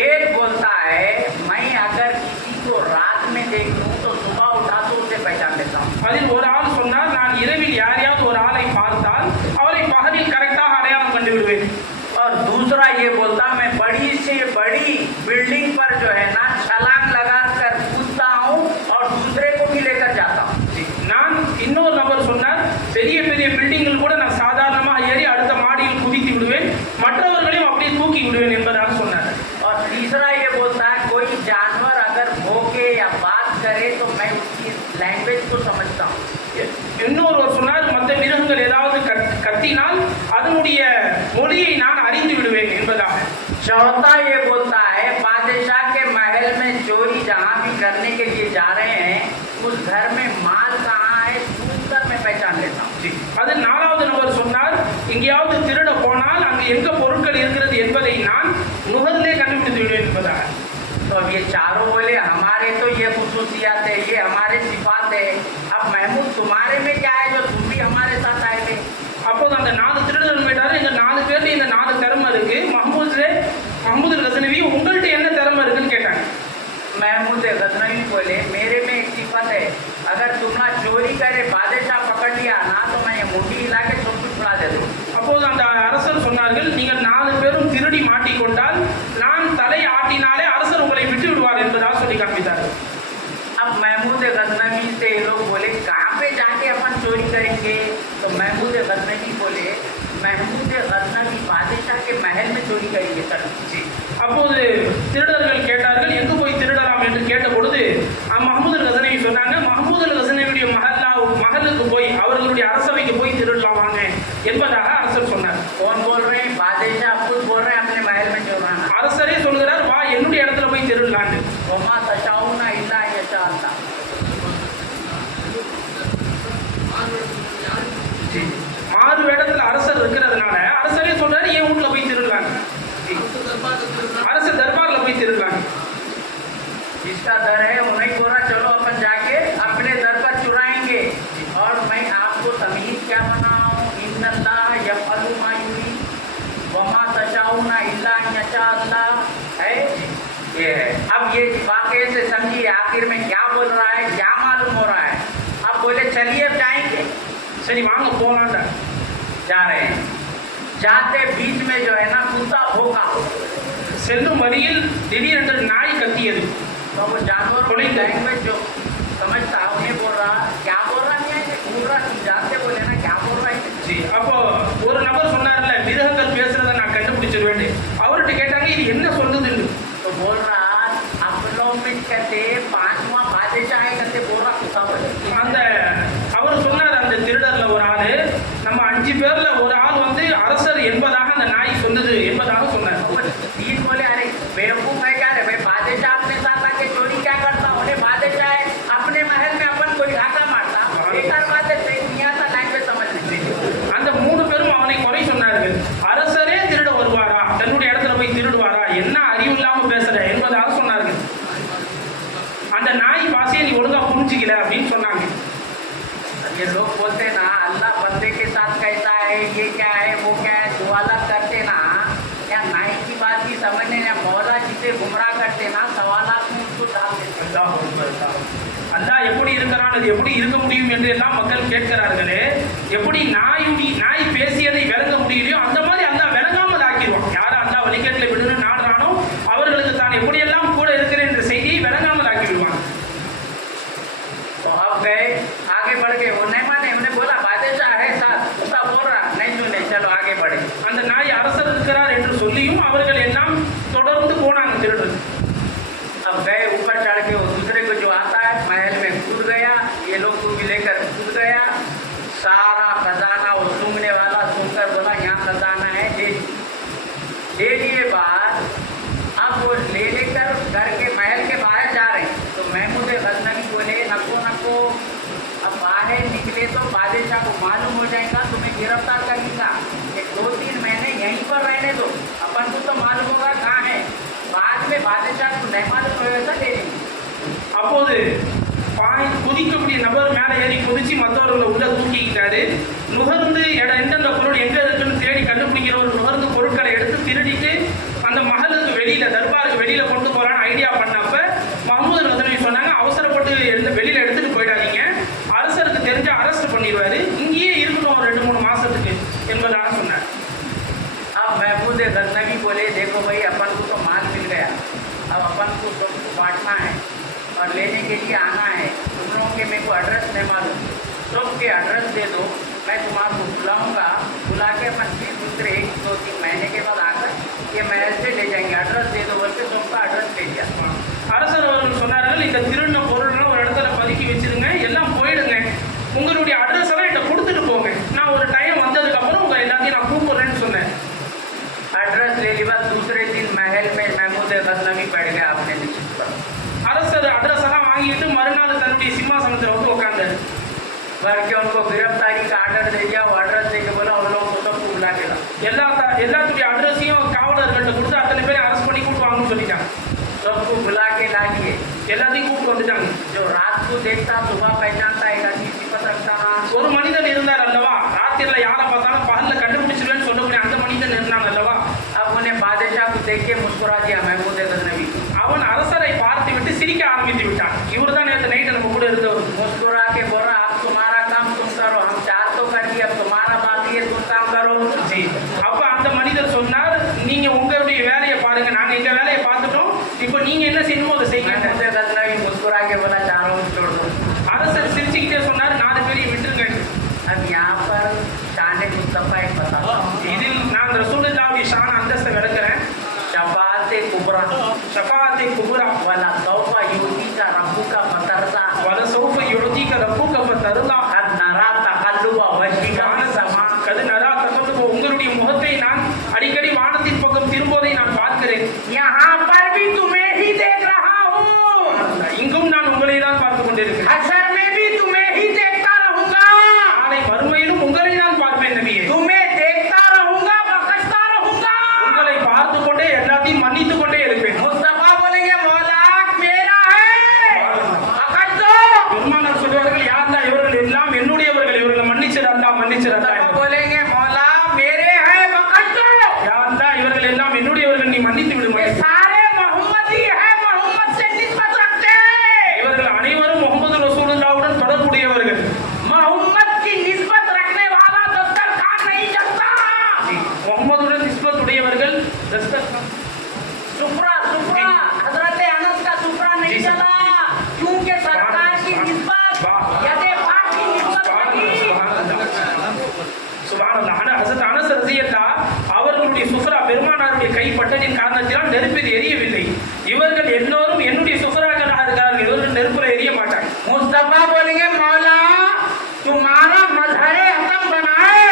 एक बोलता है मैं अगर किसी को रात में देख लूँ तो सुबह उठा तो उसे पहचान लेता हूँ। அதில் ஒரு ஆள் சொன்னார், நான் இரவில் யாரையாவது ஒரு ஆளை பார்த்தால் அவரை பகலில் கரெக்டாக அடையாளம் கண்டு விடுவேன். और दूसरा ये बोलता मैं बड़ी से बड़ी बिल्डिंग पर जो है ना छलांग लगा कर कूदता हूँ और दूसरे को भी लेकर जाता हूँ। நான் இன்னொரு நபர் சொன்னார், பெரிய பெரிய பில்டிங்கில் கூட நான் சாதாரணமாக ஏறி அடுத்த மாடியில் குதித்து விடுவேன், மற்றவர்களையும் அப்படியே தூக்கி விடுவேன் என்பதாக சொன்னார். और तीसरा ये बोलता है कोई जानवर अगर भौंके या बात करे तो मैं उसकी लैंग्वेज को समझता हूँ। இன்னொருவர் சொன்னார், மற்ற மிருகங்கள் ஏதாவது கத்தினால் அதனுடைய மொழியை நான் அறிந்து விடுவேன் என்பதாக. चौथा ये बोलता है बादशाह के महल में चोरी जहाँ भी करने के लिए जा रहे हैं उस घर में माल कहाँ है पूछकर मैं पहचान लेता हूँ। அது 4வது நபர் சொன்னார், எங்கேயாவது திருட போனால் அங்கு எங்க பொருட்கள் இருக்கிறது என்பதை நான் நுகர்ந்தே கண்டுபிடித்து விடுவேன் என்பதாக. तो अब ये चारों बोले हमारे तो ये खुसूसियात है, ये हमारे सिफात है, अब महमूद तुम्हारे में क्या है जो तुम भी हमारे साथ आए थे? அப்போது அந்த 4 திருடர்கள் போயிட்டாரு, எங்க 4 பேர்ல இந்த 4 திறமை இருக்கு, மஹ்மூத் கஸ்னவி உங்கள்கிட்ட என்ன திறமை இருக்குன்னு கேட்டாங்க. महमूद गजनवी बोले मेरे में एक सिफत है, अगर तुम्हारा चोरी करे बादशाह पकड़ लिया ना तो मैं ये मुंडी हिला के सब कुछ उड़ा दे दूँ। அப்போது அந்த அரசர் சொன்னார்கள், நீங்கள் 4 பேரும் திருடி மாட்டிக்கொண்டால் நான் தலை ஆட்டினாலே அரசர் உங்களை விட்டு விடுவார் என்பதாக சொல்லி காண்பித்தார்கள். अब महमूद गजनवी से ये लोग बोले कहाँ पे जाके अपन चोरी करेंगे? तो महमूद गजनवी बोले महमूद गजनवी बादशाह के महल में चोरी करेंगे सर जी। அப்போது திருடர்கள் கேட்டார்கள், எங்கு போய் திருடலாம் என்று கேட்ட பொழுது மஹ்மூத் கஸ்னவி சொன்னாங்க, மஹ்மூத் கஸ்னவியுடைய மஹலுக்கு போய் அவர்களுடைய அரசவைக்கு போய் திருடலாம் வாங்க என்பதாக அரசர் சொன்னார். कौन बोल रहे हैं? बादशाह खुद बोल रहे हैं अपने महल में அரசரே சொல்கிறார், வா என்னுடைய இடத்துல போய் திருடலான்னு. वमा तशाउना इल्ला यशा अल्लाह. மாறு வேடத்துல அரசர் இருக்கிறதுனால அரசரே சொல்றாரு என் வீட்டுல போய் திருடலான்னு. அரச தர்பார்ல போய் திருடலான்னு. जिसका दर है उन्हें बोला चलो अपन जाके अपने दर पर चुराएंगे और मैं आपको तमीज क्या बनाऊं. इन्नल्लाह यफ़अलु मा युरीद वमा तशाउना इल्ला यशा अल्लाह है. ये है. अब ये वाकये से समझिए आखिर में क्या बोल रहा है, क्या मालूम हो रहा है. अब बोले चलिए अब जाएंगे. சரி வாங்க போலான்டா. जा रहे हैं. जाते बीच में जो है ना कुत्ता भौंका. செல்லும் வழியில் திடீரென்று நாய் கத்தியது. तो वो जानवर को लैंग्वेज जो समझता है उन्हें बोल रहा, क्या बोल रहा नहीं है, घूर रहा, तुम जानते बोले ना क्या बोल रहा है. சரி, அப்போ ஒரு நபர் சொன்னார்ல மிருகங்கள் பேசுறதை நான் கண்டுபிடிச்சிருவேன். அவர்கிட்ட கேட்டாங்க இது என்ன சொல்லுதுன்னு. तो बोल रहा आप लोग में कहते 5वां बादशाह है कहते बोल रहा कुत्ता बोले. அந்த அவர் சொன்னார், அந்த திருடர்ல ஒரு ஆளு, நம்ம 5 பேர்ல ஒரு ஆள் வந்து அரசர் என்பதாக அந்த நாய் சொன்னது என்பதாக சொன்னார். 3 बोले अरे बेवकूफ है क्या रे भाई, बादशाह अपने साथ आके चोरी क्या करता. उन्हें बादशाह है अपने महल में अपन कोई घाटा मारता. एक बात है दुनिया का लैंग्वेज समझ नहीं. அந்த 3 பேரும் அவனை குறை சொன்னார்கள். அரசரே திருட வருவாரா, தன்னுடைய இடத்துல போய் திருடுவாரா, என்ன அறிவு இல்லாம பேசுற என்பதாக சொன்னார்கள். அந்த நாய் பாஷையை நீ ஒழுங்கா புரிஞ்சுக்கல அப்படின்னு சொன்னாங்க. ये लोग बोलते ना अल्लाह बंदे के साथ कहता है ये क्या है वो क्या है दुआला करते ना, या नाई की बात भी समझने या मौला जिसे गुमराह करते ना सवालात में उसको डाल देते. அல்லாஹ் எப்படி இருக்கிறான், அது எப்படி இருக்க முடியும் என்று எல்லாம் மக்கள் கேட்கிறார்களே, எப்படி நாய் பேசியதை விளங்க முடியலையோ அந்த மாதிரி அல்லாஹ் விளங்காமல் ஆக்கிடுவான். யாரை அல்லாஹ் வழிகேட்டில் விடணும்னு நாடுறானோ அவர்களுக்கு தான் எப்படியெல்லாம் கூட இருக்கிறேன் என்ற செய்தியை விளங்காமல் ஆக்கி விடுவான். तो अब गए आगे बढ़ गए, वो नहीं माने, उन्हें बोला बादशाह है साथ, उसका बोल रहा नहीं सुने चलो आगे बढ़े. அந்த நாய் அரசர் இருக்கிறார் என்று சொல்லியும் அவர்கள் எல்லாம் தொடர்ந்து போனாங்க திருடுறது. अब गए ऊपर चढ़ के वो दूसरे को जो आता है महल में कूद गया, ये लोग को भी लेकर कूद गया. सारा खजाना वो सूंघने वाला सुनकर बोला यहाँ खजाना है, ले लिए बाद अब वो ले लेकर घर के महल के बाहर जा रहे हैं. तो महमूद गजनवी बोले नको नको, अब बाहर निकले तो बादशाह को मालूम हो जाएगा, तुम्हें गिरफ्तार करेगा. 2-3 महीने यहीं पर रहने दो, अपन को तो मालूम होगा कहाँ है, बाद में बादशाह को नहीं मालूम होगा ले लेंगे. அப்போது குதிக்கக்கூடிய நபர் மேலே ஏறி குதிச்சு மற்றவர்களை உள்ள தூக்கிக்கிட்டாரு. நுகர்ந்து எந்தெந்த பொருள் எங்க இருக்குன்னு தேடி கண்டுபிடிக்கிற ஒரு நுகர்ந்து பொருட்களை எடுத்து திருடிட்டு அந்த மகளுக்கு வெளியில தர்பாருக்கு வெளியில கொண்டு போறான்னு ஐடியா பண்ணப்ப மஹமூது ரசூலி சொன்னாங்க, அவசரப்பட்டு வெளியில எடுத்துட்டு போயிடாதீங்க, அரசருக்கு தெரிஞ்ச அரெஸ்ட் பண்ணிடுவாரு, இங்கேயே இருக்கணும் 2-3 மாசத்துக்கு என்பதாக சொன்னார். अब महमूद गजनवी बोले देखो भाई अपन को तो माल मिल गया, अब अपन को सबको बांटना है और लेने के लिए आना है. तुम लोगों के मेरे को एड्रेस नहीं मालूम, सबके एड्रेस दे दो, मैं तुम्हारा बुलाऊंगा, बुला के अपन फिर दूसरे 1-2-3 महीने के बाद आकर ये महल से ले जाएंगे, एड्रेस दे दो बोल के सबका एड्रेस ले दिया. அரசர் அவர்கள் சொன்னார்கள், இந்த திருடின பொருள்லாம் ஒரு இடத்துல பதுக்கி வச்சிருங்க, எல்லாம் போயிடுங்க, உங்களுடைய அட்ரஸ் எல்லாம் என்கிட்ட கொடுத்துட்டு போங்க, நான் ஒரு டைம் வந்ததுக்கு அப்புறம் உங்க எல்லாத்தையும் நான் கூப்பிடுறேன்னு சொன்னேன். एड्रेस ले लिया. दूसरे दिन महल में महमूद गजनवी बैठ गया अपने निश्चित पर. அரசர் அட்ரஸ் எல்லாம் வாங்கிட்டு மறுநாள் தன்னுடைய சிம்மாசனத்தில் வந்து உட்கார்ந்தாரு. भर के उनको गिरफ्तारी का आर्डर दे दिया. वो एड्रेस दे के बोला उन लोगों को सबको बुला के ला. எல்லாத்துடைய அட்ரஸையும் காவலர்கள்ட்ட கொடுத்து அத்தனை பேரை அரெஸ்ட் பண்ணி கூட்டு வாங்கன்னு சொல்லிட்டாங்க. सबको बुला के ला लिए. எல்லாத்தையும் கூப்பிட்டு வந்துட்டாங்க. जो रात को देखता सुबह पहचानता एक आदमी सिपत रखता ना. ஒரு மனிதன் இருந்தார் அல்லவா, ராத்திரில யாரை பார்த்தாலும் பகல்ல கண்டுபிடிச்சிருவேன்னு சொல்லக்கூடிய அந்த மனிதன் இருந்தாங்க அல்லவா. अब उन्हें बादशाह को देख के मुस्कुरा दिया महमूद गजनवी. அவன் அரசரை பார்த்து விட்டு சிரிக்க ஆரம்பித்து விட்டான். இவர் தான் நேற்று நைட்டு நம்ம கூட இருந்தவர். मुस्कुरा के बोला अब तुम्हारा काम तुम करो, हम 4 तो कर दिए, अब तुम्हारा बाकी है तुम काम करो. ஜி, அப்ப அந்த மனிதர் சொன்னார், நீங்க உங்களுடைய வேலையை பாருங்க, நாங்க எங்க வேலையை பார்த்துட்டோம், இப்போ நீங்க என்ன செய்யணுமோ அதை செய்யுங்க. महमूद गजनवी मुस्कुरा के बोला चारों को छोड़ दो. அரசர் சிரிச்சுக்கிட்டே சொன்னார், 4 பேரையும் விட்டுருங்க. अब यहाँ पर शान मुस्तफा एक बताता हूँ. இதில் நான் ரசூலுல்லாஹ்வுடைய ஷான் அந்தஸ்தை விளக்குறேன். शफाअत कुबरा ஷஃபாஅத்தை குப்ரா वला सौफा युतीका रब्बुका फतरदा வல சௌஃப யுஅதீக ரப்புக ஃபதர்லா कद नरा तकल्लुबा वजहिका கது நரா தகல்லுப, உங்களுடைய முகத்தை நான் அடிக்கடி வானத்தின் பக்கம் திரும்புவதை நான் பார்க்கிறேன். सुपरा सुपरा हजरत अनस का सुपरा नहीं चला क्योंकि सरकार की निस्बत यदि पाक की निस्बत சுப்ஹானல்லாஹ். ஹஸரத் அனஸ் ரலியல்லாஹ் அவர்களுடைய சுஃப்ரா பெருமானாருடைய கைப்பட்டதின் காரணத்தினால் நெருப்பில் எரியவில்லை. இவர்கள் எல்லோரும் என்னுடைய சுஃப்ராக்களாக இருக்கிறார்கள். இவர்கள் நெருப்பில் எரிய மாட்டாங்க. मुस्तफा बोलेंगे मौला तुम्हारा मजहरे हतम बनाए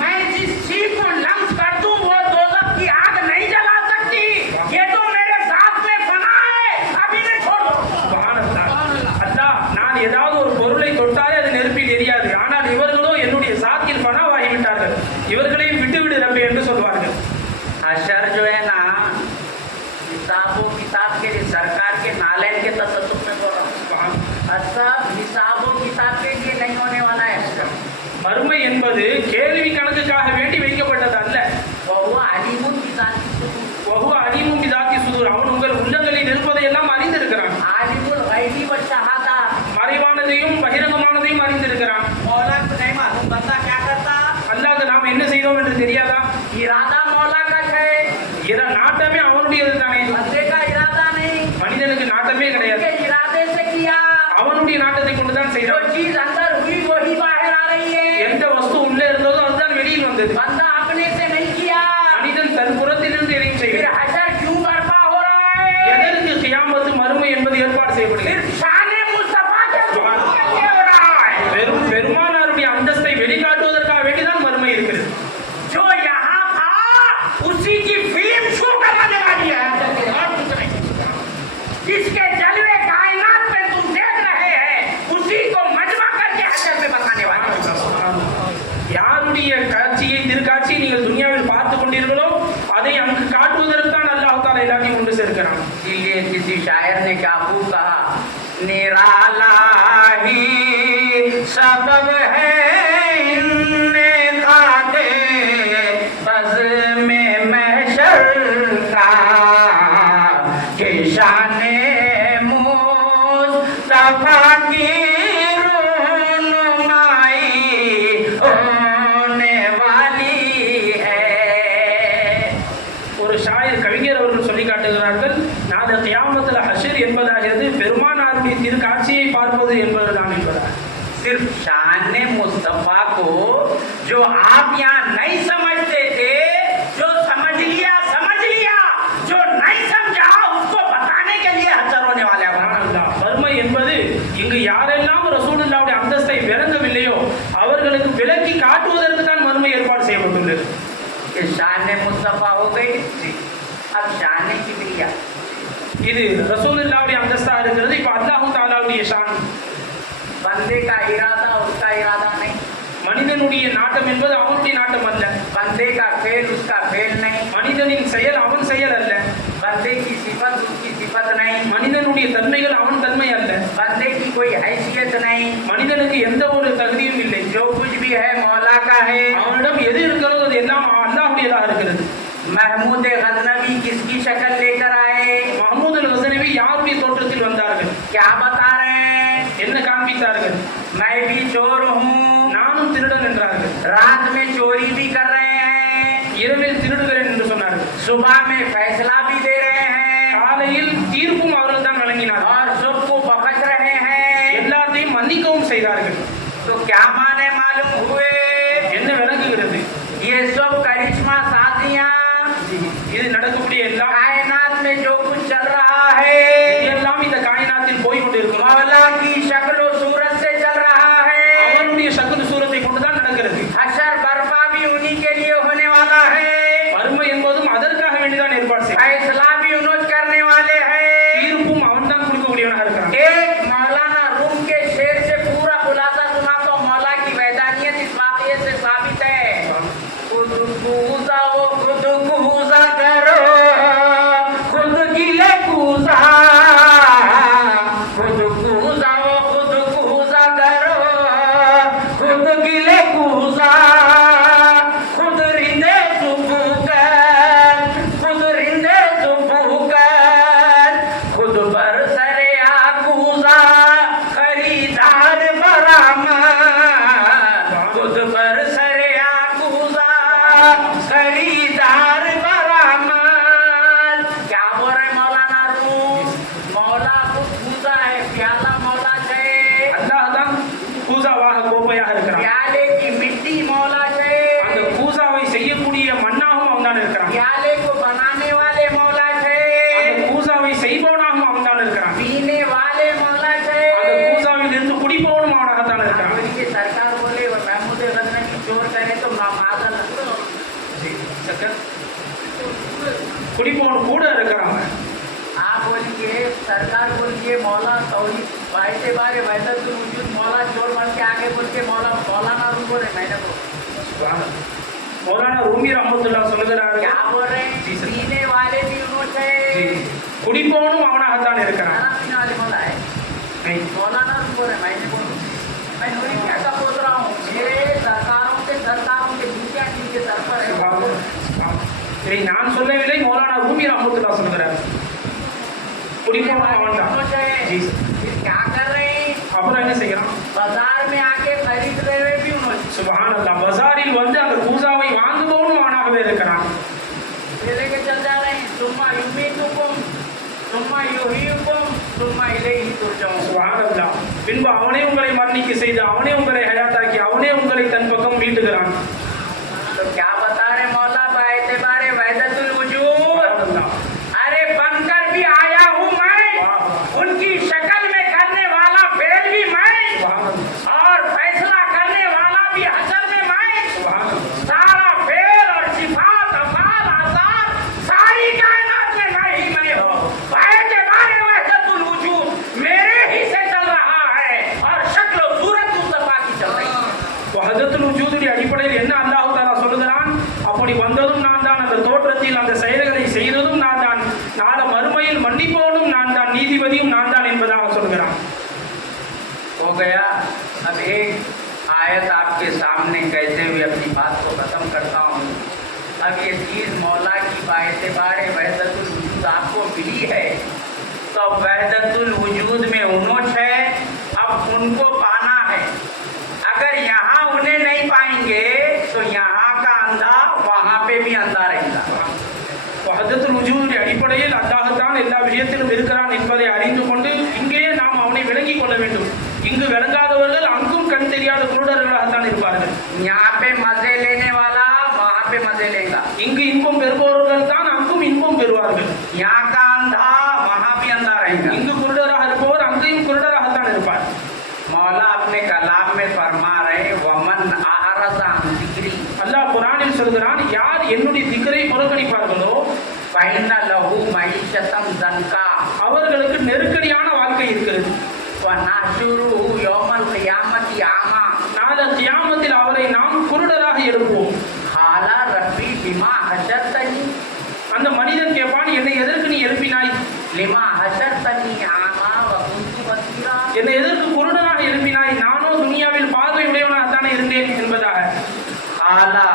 मैं जिस चीज को लम्स कर दूं वो दोज़ख की आग नहीं जला सकती ये तो मेरे साथ में फना है अभी नहीं छोड़ दो சுப்ஹானல்லாஹ். அல்லாஹ் நான் ஏதாவது ஒரு பொருளை தொட்டாலே அது நெருப்பில் எரியாது. ஆனால் இவர்களோ என்னுடைய சாத்தில் பனாவாகி விட்டார்கள். இவர்களையும் விட்டுவிடு ரப்பே என்று சொல்வார்கள். हशर जो है ना हिसाबो किताब के लिए सरकार के नालैन के तसत्तुफ में बोल रहा हूँ सब हिसाबो किताब के लिए नहीं होने वाला है हशर மறுமை என்பது கேள்வி கணக்குக்காக வேண்டி வைக்கப்பட்டது அல்ல. वो अलीमुन की जाति வஹுவ அலீமும் பிதாத்தி சுதூர். அவன் உங்கள் உள்ளங்களில் இருப்பதை எல்லாம் அறிந்திருக்கிறான். आलिमुल गैबी व शहादा மறைவானதையும் பகிரங்கமானதையும் அறிந்திருக்கிறான். मौला को नहीं मालूम बंदा क्या करता அல்லாஹ் நாம் என்ன செய்தோம் என்று தெரியாதா? इरादा मौला का है நாட்டமே அவனுடையது தானே. बंदे का इरादा नहीं மனிதனுக்கு நாட்டமே கிடையாது. उसके इरादे से किया அவனுடைய நாட்டத்தை கொண்டுதான் जो செய்தான். चीज अंदर हुई वही बाहर आ रही है எந்த வஸ்து உள்ளே இருந்ததோ அதுதான் வெளியில் வந்தது. बंदा अपने से नहीं किया மனிதன் தன் புறத்திலிருந்து எதையும் फिर செய்கிறான். हशर क्यों बर्पा हो रहा है எதற்கு கியாமத்து மறுமை என்பது ஏற்பாடு செய்யப்படுகிறது? सिर्फ शान मुस्तफा के ज़ुबान के लिए हो रहा है பெருமானாருடைய அந்தஸ்தை வெளிக்காட்டுவதற்காக வேண்டிதான் மறுமை இருக்கிறது. जो यहाँ था उसी की फिल्म शो करने वाली है और कुछ नहीं जिसके जलवे कायनात में तुम देख रहे हैं उसी को मजमा करके हशर में बताने वाली है யாருடைய காட்சியை திருக்காட்சியை நீங்கள் துனியாவில் பார்த்து கொண்டீர்களோ அதை அங்கு காட்டுவதற்கு தான் அல்லாஹ் தஆலா எல்லாத்தையும் கொண்டு சேர்க்கிறான். इसीलिए किसी शायर ने क्या खूब कहा निराला ही सबब है इन्ने खाते बज़ में महशर का कि शाने मुस्तफा की रूनुमाई होने वाली है ஒரு ஷாயர் கவிஞர் அவர்கள் சொல்லி காட்டுகிறார்கள், நாளை கியாமத்தில் ஹஷர் என்பதாகிறது பெருமானாருடைய திருக்காட்சியை பார்ப்பது என்பதுதான் என்பதாக. सिर्फ शान मुस्तफा को जो आप यहाँ नहीं समझते थे जो समझ लिया जो नहीं समझा उसको बताने के लिए हशर होने वाले हैं சுப்ஹானல்லாஹ். மறுமை என்பது இங்கு யாரெல்லாம் ரசூலுல்லாஹ்வுடைய அந்தஸ்தை விளங்கவில்லையோ அவர்களுக்கு விளக்கி காட்டுவதற்கு தான் மறுமை ஏற்பாடு செய்யப்பட்டுள்ளது. कि शान मुस्तफा हो गई जी अब शान किबरिया இது ரசூலுல்லாஹ்வுடைய அந்தஸ்தாக இருக்கிறது. இப்போ அல்லாஹ் தஆலாவுடைய ஷான். बंदे का इरादा उसका इरादा नहीं மனிதனுடைய நாட்டம் என்பது அவனுடைய நாட்டம் அல்ல. बंदे का फेल उसका फेल नहीं மனிதனின் செயல் அவன் செயல் அல்ல. बंदे की सिफत उसकी सिफत नहीं மனிதனுடைய தன்மைகள் அவன் தன்மை அல்ல. बंदे की कोई हैसियत नहीं மனிதனுக்கு எந்த ஒரு தகுதியும் இல்லை. जो कुछ भी है मौला का है அவனிடம் எது இருக்கிறதோ அது எல்லாம் அல்லாஹ்வுடையதாக இருக்கிறது. महमूद गजनवी किसकी शक्ल लेकर आए மஹ்மூத் அல்-கஸனவி யாருடைய தோற்றத்தில் வந்தார்கள்? क्या बता रहे हैं என்ன காண்பித்தார்கள்? मैं भी चोर हूँ நானும் திருடன் என்றார்கள். रात में चोरी भी कर रहे हैं இரவில் திருடுகிறேன் என்று சொன்னார்கள். सुबह में फैसला भी दे रहे हैं காலையில் தீர்ப்பும் அவர்கள் தான் வழங்கினார்கள். और सबको बख्श रहे हैं எல்லாத்தையும் மன்னிக்கவும் செய்தார்கள். तो क्या माने मालूम हुए என்ன விளங்குகிறது? ये सब करिश्मा साजियां இது நடக்கக்கூடிய எல்லாம் कायनात में जो कुछ चल रहा है எல்லாம் இந்த காயினாத்தில் போய் கொண்டிருக்கிறோம். मौला की शक्ल सूरत से चल रहा है அவனுடைய சக்குல் சூரத்தை கொண்டுதான் நடக்கிறது. हशर बर्पा भी उन्हीं के लिए होने वाला है மறுமை என்பதும் அதற்காக வேண்டிதான் ஏற்பாடு செய்யும். फैसला भी उन्होंने करने वाले हैं தீர்ப்பும் அவன் தான் கொடுக்கக்கூடியவனாக இருக்கிறான். एक मौलाना रूम के शेर से पूरा खुलासा सुना तो मौला की वैदानियत इस वाक़ये से साबित है खुद कूजा वो खुद कूजा करो खुद गिले कूजा खुद कूजा वो खुद कूजा करो खुद गिले कूजा खुद रिंदे सुबह खुद रिंदे सुबह सरकार बोलिए मौला तौहीद बाइते बारे वहदतुल वजूद मौला चोर बन के आगे बोल के मौलाना रूम बोले मैंने बोला மௌலானா ரூமி ரஹ்மத்துல்லாஹ் சொல்கிறார்கள் क्या बोल रहे हैं जी सर। पीने वाले भी उन्होंने குடிப்பவனும் அவனாகத்தான் இருக்கிறான் खाना पीने वाले मौला है नहीं, मौलाना रूम बोल रहे मैंने बोला मैं नूरी क्या का बोल रहा हूँ मेरे सरकारों के दुनिया के सर पर है இதை நான் சொல்லவில்லை, மௌலானா ரூமி ரஹ்மத்துல்லாஹ் சொல்கிறார். குடிப்பவனும் அவன்தான். जी सर. फिर क्या कर रहे हैं அப்புறம் என்ன செய்யறான்? बाजार में आके खरीद रहे हुए भी उन्होंने சுப்ஹான் அல்லாஹ். பஜாரில் வந்து அந்த கூசாவை வாங்குபவனும் அவனாகவே இருக்கிறான். ये लेके चल जा रहे हैं तुम युमीतुकुम तुम युहीकुम तुम इलैहि तुरजाऊन சுப்ஹான் அல்லாஹ். பின்பு அவனே உங்களை மரணிக்க செய்து அவனே உங்களை ஹயாத்தாக்கி அவனே உங்களை தன் பக்கம் மீட்டுகிறான். तो क्या बता रहे मौला बायते बारे वहदतुल वजूद சுப்ஹான் அல்லாஹ். अरे बनकर भी आया हूँ मैं उनकी शक्ल में करने वाला फेल भी मैं சுப்ஹான் அல்லாஹ். और फैसला करने वाला भी हशर में मैं சுப்ஹான் அல்லாஹ். सारा फेल और सिफात अफाल आसार सारी कायनात में मैं हूँ बायते बारे वहदतुल वजूद मेरे ही से चल रहा है और शक्ल और सूरत मुस्तफा की चल रही है வஹதத்துல் வஜூதுடைய அடிப்படையில் என்ன அல்லாஹ் தஆலா சொல்கிறான்? அப்படி வந்ததும் நான் தான், அந்த தோற்றத்தில் அந்த செயல்களை செய்ததும் நான் தான், நாளை மறுமையில் மன்னிப்பவனும் நான் தான், நீதிபதியும் நான் தான் என்பதாக சொல்கிறான். हो गया अब एक आयत आपके सामने कहते हुए अपनी बात को खत्म करता हूँ अब ये चीज़ मौला की बायते बारे वहदतुल वजूद आपको मिली है तो वहदतुल वजूद में उन्होंने है अब उनको पाना है अगर यहाँ उन्हें नहीं पाएंगे तो यहाँ का अंधा वहाँ पे भी अंधा रहेगा வஹதத்துல் வஜூதுடைய அடிப்படையில் அல்லாஹ் தான் எல்லா விஷயத்திலும் இருக்கிறான் என்பதை அறிந்து கொண்டு இங்கேயே நாம் அவனை விளங்கிக் கொள்ள வேண்டும். இங்கு விளங்காதவர்கள் அங்கும் கண் தெரியாத குருடர்களாகத்தான் இருப்பார்கள். यहाँ पे मजे लेने वाला वहाँ पे मजे लेगा இங்கு இன்பம் பெறுபவர்கள் தான் அங்கும் இன்பம் பெறுவார்கள். यहाँ का अंधा वहाँ भी अंधा रहेगा இங்கு குருடராக இருப்பவர் அங்கேயும் குருடராகத்தான் இருப்பார். मौला अपने कलाम में फरमा रहे वमन आरज़ा अन ज़िक्री அல்லாஹ் குர்ஆனில் சொல்கிறான், யார் என்னுடைய திக்ரை புறக்கணிப்பார்களோ फ़इन्न लहू मईशतन ज़न्का அவர்களுக்கு நெருக்கடியான வாழ்க்கை இருக்கிறது. वनहशुरुहु यौमल क़ियामति आमा நாளை கியாமத்தில் அவரை நாம் குருடராக எழுப்புவோம். क़ाला रब्बी लिमा हशरतनी அந்த மனிதன் கேட்பான், என்னை எதற்கு நீ எழுப்பினாய்? लिमा हशरतनी आमा व कुन्तु बसीरा என்னை எதற்கு குருடனாக எழுப்பினாய்? நானோ துனியாவில் பார்வை உடையவனாகத்தானே இருந்தேன் என்பதாக. क़ाला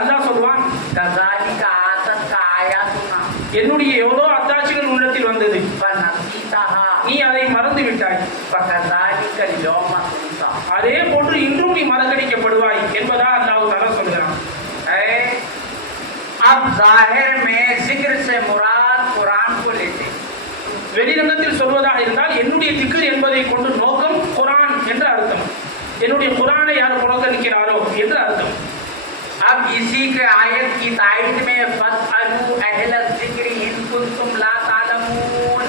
அல்லாஹ் சொல்வான், कज़ालिका आतत का आयातुना என்னுடைய எவ்வளோ அத்தாட்சிகள் உள்ளத்தில் வந்தது, फनसीतहा நீ அதை மறந்து விட்டாய். फकज़ालिकल यौम तुनसा அதே போன்று இன்றும் நீ மறக்கடிக்கப்படுவாய் என்பதாக அல்லாஹ் தஆலா சொல்கிறான். है अब जाहिर में जिक्र से मुराद कुरान को लेते வெளிரங்கத்தில் சொல்வதாக இருந்தால் என்னுடைய திக்ர் என்பதை கொண்டு நோக்கம் குர்ஆன் என்ற அர்த்தம். என்னுடைய குர்ஆனை யார் புறக்கணிக்கிறாரோ என்ற அர்த்தம். अब इसी के आयत की तायद में फसअलू अहल जिक्र इन कुंतुम ला तालमून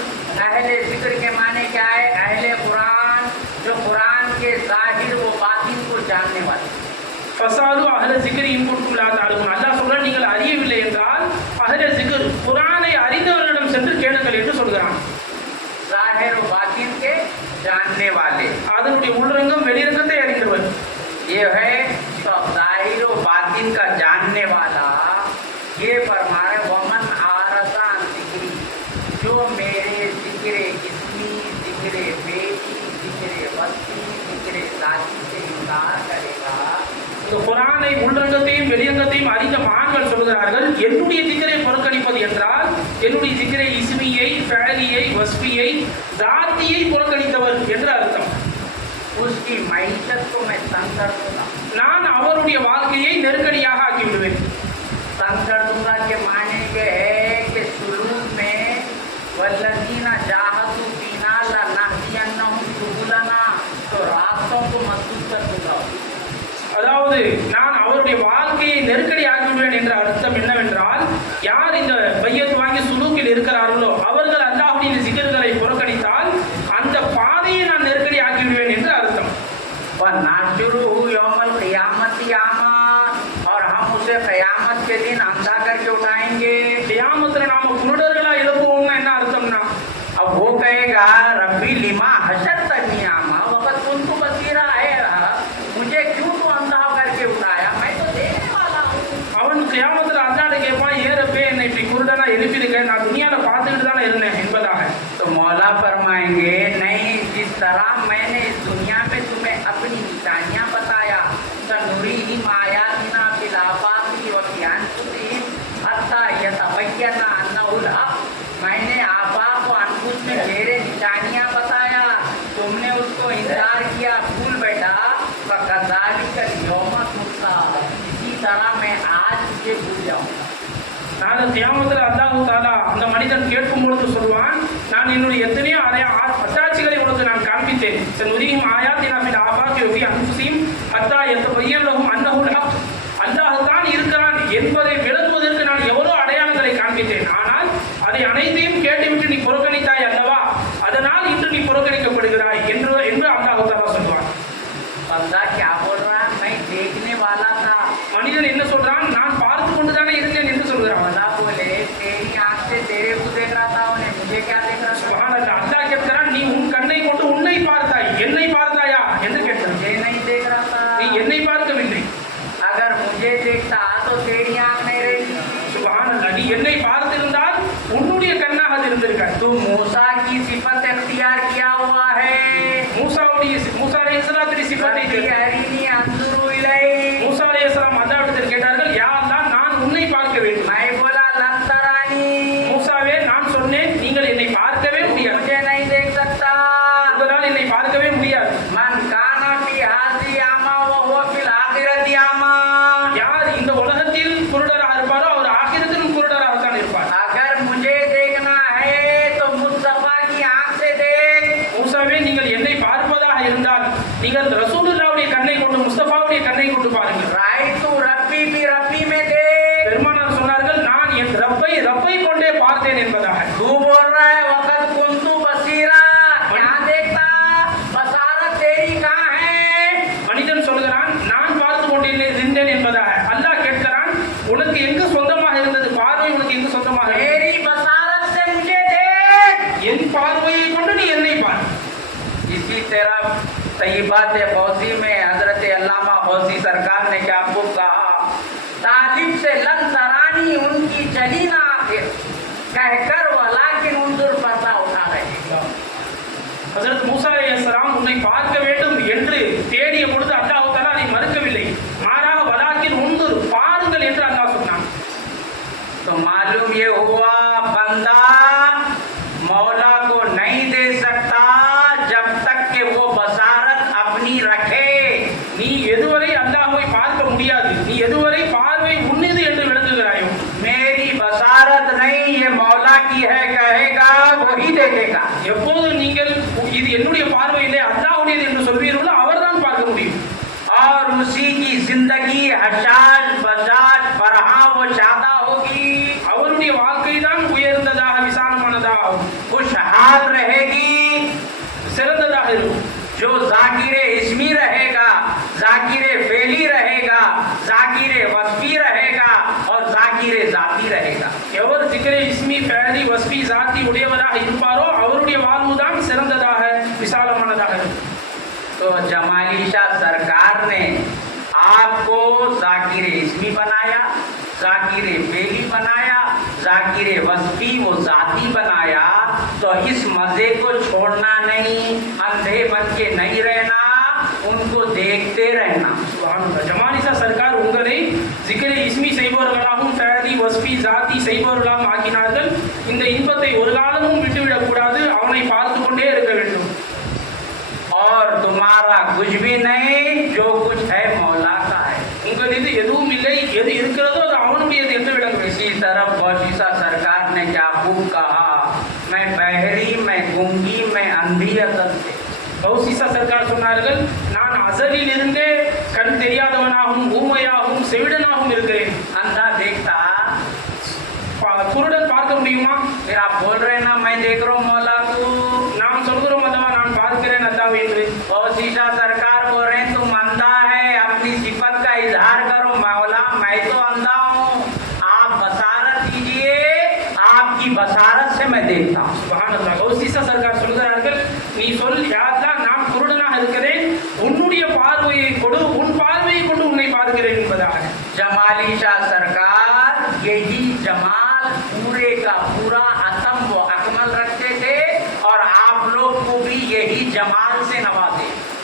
अहले जिक्र के माने क्या है अहले कुरान जो कुरान के जाहिर व बातिन को जानने वाले ஃபஸாலு அஹ்ல ஸிக்ரி இன் குன்தும் லா தஅலமூன். அல்லாஹ் சொல்றான், நீங்கள் அறியவில்லை என்றால் அஹ்ல ஸிக்ர் குர்ஆனை அறிந்தவர்களிடம் சென்று கேளுங்கள் என்று சொல்கிறான். जाहिर व बातिन के जानने वाले அதனுடைய உள்ரங்கம் வெளிரங்கத்தை அறிந்தவர். ये है तो जाहिर व बातिन का जानने वाला ये फरमाए वमन आरज़ा अन ज़िक्री जो मेरे ज़िक्र इस्मी ज़िक्र बेटी ज़िक्र वस्ती ज़िक्र ज़ाती से इनकार करेगा இந்த குர்ஆனை உள்ரங்கத்தையும் வெளிரங்கத்தையும் அறிந்த மகான்கள் சொல்கிறார்கள், என்னுடைய திக்ரை புறக்கணிப்பது என்றால் என்னுடைய திக்ரை இஸ்மியை, ஃபஅலியை, வஸ்பியை, ஜாத்தியை புறக்கணித்தவர் என்று அர்த்தம். उसकी मईशत को मैं तंग कर दूंगा நான் அவருடைய வாழ்க்கையை நெருக்கடியாக ஆக்கி விடுவேன். तंग कर दूंगा के माने के है कि सुलूक में वल्लज़ीना जाहदू फीना लनहदियन्नहुम सुबुलना तो रास्तों को मजबूत कर दूंगा அதாவது நான் அவருடைய வாழ்க்கையை நெருக்கடி ஆக்கி விடுவேன் என்ற அர்த்தம் என்னவென்றால், யார் இந்த பையத் வாங்கி சுலூக்கில் இருக்கிறார்களோ அவர்கள் அல்லாஹ்வுடைய ஸிக்ர்களை புறக்கணித்தால் அந்த பாதையை நான் நெருக்கடி ஆக்கி விடுவேன் என்று அர்த்தம். वनाशुरुहु यौमल क़ियामति आमा और हम उसे क़यामत के दिन अंधा करके उठाएंगे பார்த்துக்கிட்டு தானே இருந்தேன் என்பதாக. तो मौला फरमाएंगे नहीं, जिस तरह मैंने इस दुनिया में तुम्हें अपनी निशानियां बताया, सनुरीहिम आयातिना फिल आफाक़ि व फ़ी अनफ़ुसिहिम हत्ता यतबय्यना अन्नहुल हक़, मैंने आफाक़ व अनफुस में मेरे निशानियां बताया, तुमने उसको इनकार किया, भूल बैठा। फ़कज़ालिकल यौम तुहसा, इसी तरह मैं आज तुझे भूल जाऊंगा। நாளை கியாமத்தில் அல்லாஹ் தஆலா அந்த மனிதன் கேட்கும் பொழுது சொல்வான், நான் என்னுடைய எத்தனையோ அத்தாட்சிகளை உனக்கு நான் காண்பித்தேன். சனுரீஹிம் ஆயாத்தினா ஃபில் ஆஃபாक़ி வ ஃபீ அன்ஃபுஸிஹிம் ஹத்தா யதபய்யன லஹும் அன்னஹுல் ஹக், அல்லாஹ் தான் இருக்கிறான் என்பதை விளக்குவதற்கு நான் எவ்வளவு அடையாளங்களை காண்பித்தேன். ஆனால் அதை அனைத்தையும் கேட்டுவிட்டு நீ புறக்கணித்தாய் அல்லவா, அதனால் இன்று நீ புறக்கணிக்கப்படுகிறாய் என்று அல்லாஹ் தஆலா சொல்வான். बंदा क्या बोल रहा है, मैं देखने वाला था। மனிதன் என்ன சொல்றான், நான் பார்த்து கொண்டுதானே இருந்தேன் என்று சொல்கிறான். मौला बोले तेरी आंख से तेरे को देख रहा था, उन्हें मुझे क्या देख रहा था। சுப்ஹானல்லாஹ், அல்லாஹ் கேட்கிறான், நீ உன் கண்ணை கொண்டு உன்னை பார்த்தாய், என்னை பார்த்தாயா என்று கேட்கிறான். मुझे नहीं देख रहा था। நீ என்னை பார்க்கவில்லை. अगर मुझे देखता तो तेरी आंख नहीं रहती। சுப்ஹானல்லாஹ், நீ என்னை பார்த்திருந்தால் உன்னுடைய கண்ணாக அது இருந்திருக்காது. तू मूसा की सिफत इख्तियार किया हुआ है। மூசா அலைஹிஸ்ஸலாத்துடைய சிஃபத்தை अरीनी अंजुरु इलै। மூசா அலைஹிஸ்ஸலாம் அல்லாஹ்விடத்தில் கேட்டார்கள், யா அல்லாஹ், நான் உன்னை பார்க்க வேண்டும். मैं बोला लन तरानी, மூசாவே, நான் சொன்னேன் நீங்கள் என்னை பார்க்கவே முடியாது, मुझे नहीं देख सकता। உங்களால் என்னை பார்க்கவே முடியாது. मन काना फी हाज़ी आमा व हुव फिल आखिरति आमा। யார் இந்த உலகத்தில் குருடராக இருப்பாரோ அவர் ஆகிரத்திலும் குருடராகத்தான் இருப்பார். अगर मुझे देखना है तो मुस्तफा की आंख से देख। மூசாவே, நீங்கள் என்னை பார்ப்பதாக இருந்தால் நீங்கள் ரசூலுல்லாஹ்வுடைய கண்ணை கொண்டு, முஸ்தபாவுடைய கண்ணை கொண்டு பாருங்கள். राइतु रब्बी भी रब्बी में देख। பெருமானார் சொன்னார்கள், நான் என் ரப்பை கொண்டே பார்த்தேன் என்பதாக. तू बोल रहा है वक़्त कुंतु बसीरा, क्या देखता, बसारत तेरी कहाँ है। மனிதன் சொல்கிறான், நான் பார்த்து கொண்டிருந்தேன் என்பதாக. அல்லாஹ் கேட்கிறான், உனக்கு எங்கு சொந்தமாக இருந்தது பார்வை, உனக்கு எங்கு சொந்தமாக இருந்தது? तेरी बसारत से मुझे देख। என் பார்வையை கொண்டு நீ என்னை பார். इसी तरह तय्यबात फौजी में हजरत अल्लामा फौजी सरकार ने क्या खूब कहा, तालिब से लन तरानी उनकी चली ना आखिर, कहकर वलाकिन उन्जुर पर्दा उठा रहे। ஹஜ்ரத் மூசா அலைஹிஸ்ஸலாம் உன்னை பார்க்க வேண்டும் என்று தேடிய பொழுது அல்லாஹ் தஆலா அதை மறுக்கவில்லை. மாறாக வலாக்கின் உன்துர், பாருங்கள் என்று அல்லாஹ் சொன்னான். तो मालूम ये हुआ बंदा मौला को नहीं दे सकता जब तक कि वो बसारत अपनी रखे। நீ எதுவரை அல்லாஹ்வை பார்க்க முடியாது, நீ எதுவரை பார்வை உன்னிது என்று விளங்குகிறாயோ, मेरी बसारत नहीं ये मौला की है कहेगा वही देखेगा। எப்போது நீங்கள் இது என்னுடைய பார்வை இல்லை அல்லாஹ்வுடையது என்று சொல்வீர்களோ அவர்தான் பார்க்க முடியும். और उसी की जिंदगी हशाज बजाज फरहा वो शादा होगी, அவருடைய வாழ்க்கை தான் உயர்ந்ததாக விசாலமானதாக खुशहाल रहेगी। சிறந்ததாக இருக்கும். जो जाकिरे इस्मी रहेगा, जाकिरे फेली रहेगा, जाकिरे वस्फी रहेगा और जाकिरे जाती रहेगा। எவர் சிக்கரை இஸ்மி ஃபேலி வஸ்பி ஜாதி உடையவராக இருப்பாரோ அவருடைய வாழ்வு தான் சிறந்ததாக விசாலமானதாக இருக்கும். तो जमाली शाह सरकार ने आपको जाकिर इस्मी बनाया, जाकिर फेली बनाया, जाकिर वस्फी वो जाती बनाया। तो इस मजे को छोड़ना नहीं, अंधे बन के नहीं रहना, उनको देखते रहना। சுப்ஹானல்லாஹ், ஜமாலிசா சர்க்கார் உங்களை சிக்கரை இஸ்மி செய்பவர்களாகவும் ஃபேலி வஸ்பி ஜாதி செய்பவர்களாகவும் ஆக்கினார்கள். இந்த இன்பத்தை ஒரு காலமும் விட்டுவிடக் கூடாது, அவனை பார்த்து கொண்டே இருக்க வேண்டும். और तुम्हारा कुछ भी नहीं, जो कुछ है मौला का है। உங்கள் இது எதுவும் இல்லை, எது இருக்கிறதோ அது அவனுடையது என்று விளங்க வேண்டும். इसी तरफ गौसीसा सरकार ने क्या खूब कहा, मैं बहरी, मैं गूंगी, मैं अंधी असल से। கௌசிசா சர்க்கார் சொன்னார்கள், நான் அசலில் இருந்தே கண் தெரியாதவனாகவும் ஊமையாகவும் செவிடனாகவும் இருக்கிறேன். अंधा देखता, குருடன் பார்க்க முடியுமா? फिर आप बोल रहे ना मैं देख रहा हूँ मौला को। நாம் சொல்கிறோம் அல்லவா, நான் பார்க்கிறேன் அல்லாஹ் என்று. गौसीसा सरकार बोल रहे हैं तुम अंधा है, अपनी सिफत का इजहार करो, मौला मैं तो अंधा हूँ, आप बसारत दीजिए, आपकी बसारत से मैं देखता हूँ। சுப்ஹானல்லாஹ், கௌசிசா சர்க்கார் சொல்கிறார்கள், நீ சொல் யா அல்லாஹ், நான் குருடனாக இருக்கிறேன், உன்னுடைய பார்வையை கொடு, உன் பார்வையை கொண்டு உன்னை பார்க்கிறேன் என்பதாக. जमाली शाह सरकार यही जमाल पूरे का पूरा अतम व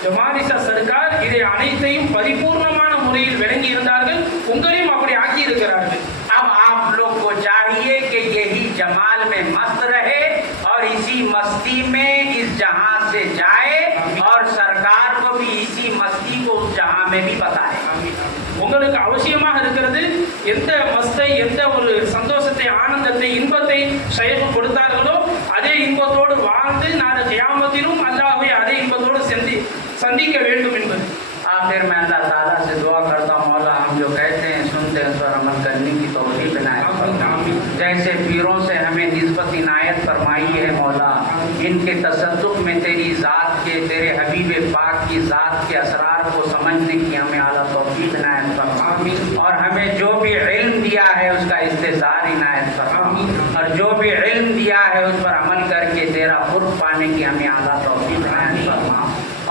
ஜமாலிசா சர்க்கார் இதை அனைத்தையும் பரிபூர்ணமான முறையில் விளங்கி இருந்தார்கள், உங்களையும் அப்படி ஆக்கி இருக்கிறார்கள். अब आप लोग को चाहिए कि यही जमाल में मस्त रहे और इसी मस्ती में इस जहां से जाए और सरकार को भी इसी मस्ती को उस जहां में भी बताए। உங்களுக்கு அவசியமாக இருக்கிறது எந்த மஸ்தை, எந்த ஒரு சந்தோஷத்தை, ஆனந்தத்தை, இன்பத்தை ஷைக் கொடுத்தார்களோ அதே இன்பத்தோடு வாழ்ந்து நாளை கியாமத்திலும் அல்லாஹ்வை அதே இன்பத்தோடு சந்திக்க வேண்டும் என்பது. आखिर में अल्लाह ताला से दुआ करता हूं, मौला हम जो कहते हैं सुनते हैं उस पर अमल करने की तौफीक इनायत फरमा। जैसे पीरों से हमें निस्बत इनायत फरमाई है मौला, इनके तसद्दुक में तेरी ज़ात के, तेरे हबीब पाक की ज़ात के असरार को समझने की हमें आला तौफीक इनायत फरमा। और हमें जो भी इल्म दिया है उसका इस्तेज़ार इनायत फरमा, और जो भी इल्म दिया है उस पर अमल करके तेरा कुर्ब पाने की हमें आला तौफीक इनायत फरमा।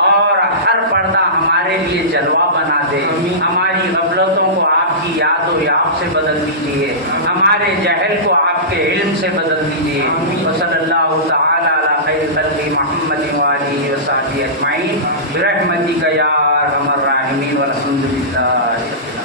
और हर पर्दा हमारे लिए जलवा बना दे, हमारी गफलतों को आपकी याद और याब से बदल दीजिए, हमारे जहल को आपके इल्म से बदल दीजिए। सल्लल्लाहु तआला अला खैर खल्क़ि मुहम्मद व आलिहि व सहबिहि अजमईन बिरहमतिक या अरहमर राहिमीन वल्हम्दुलिल्लाह।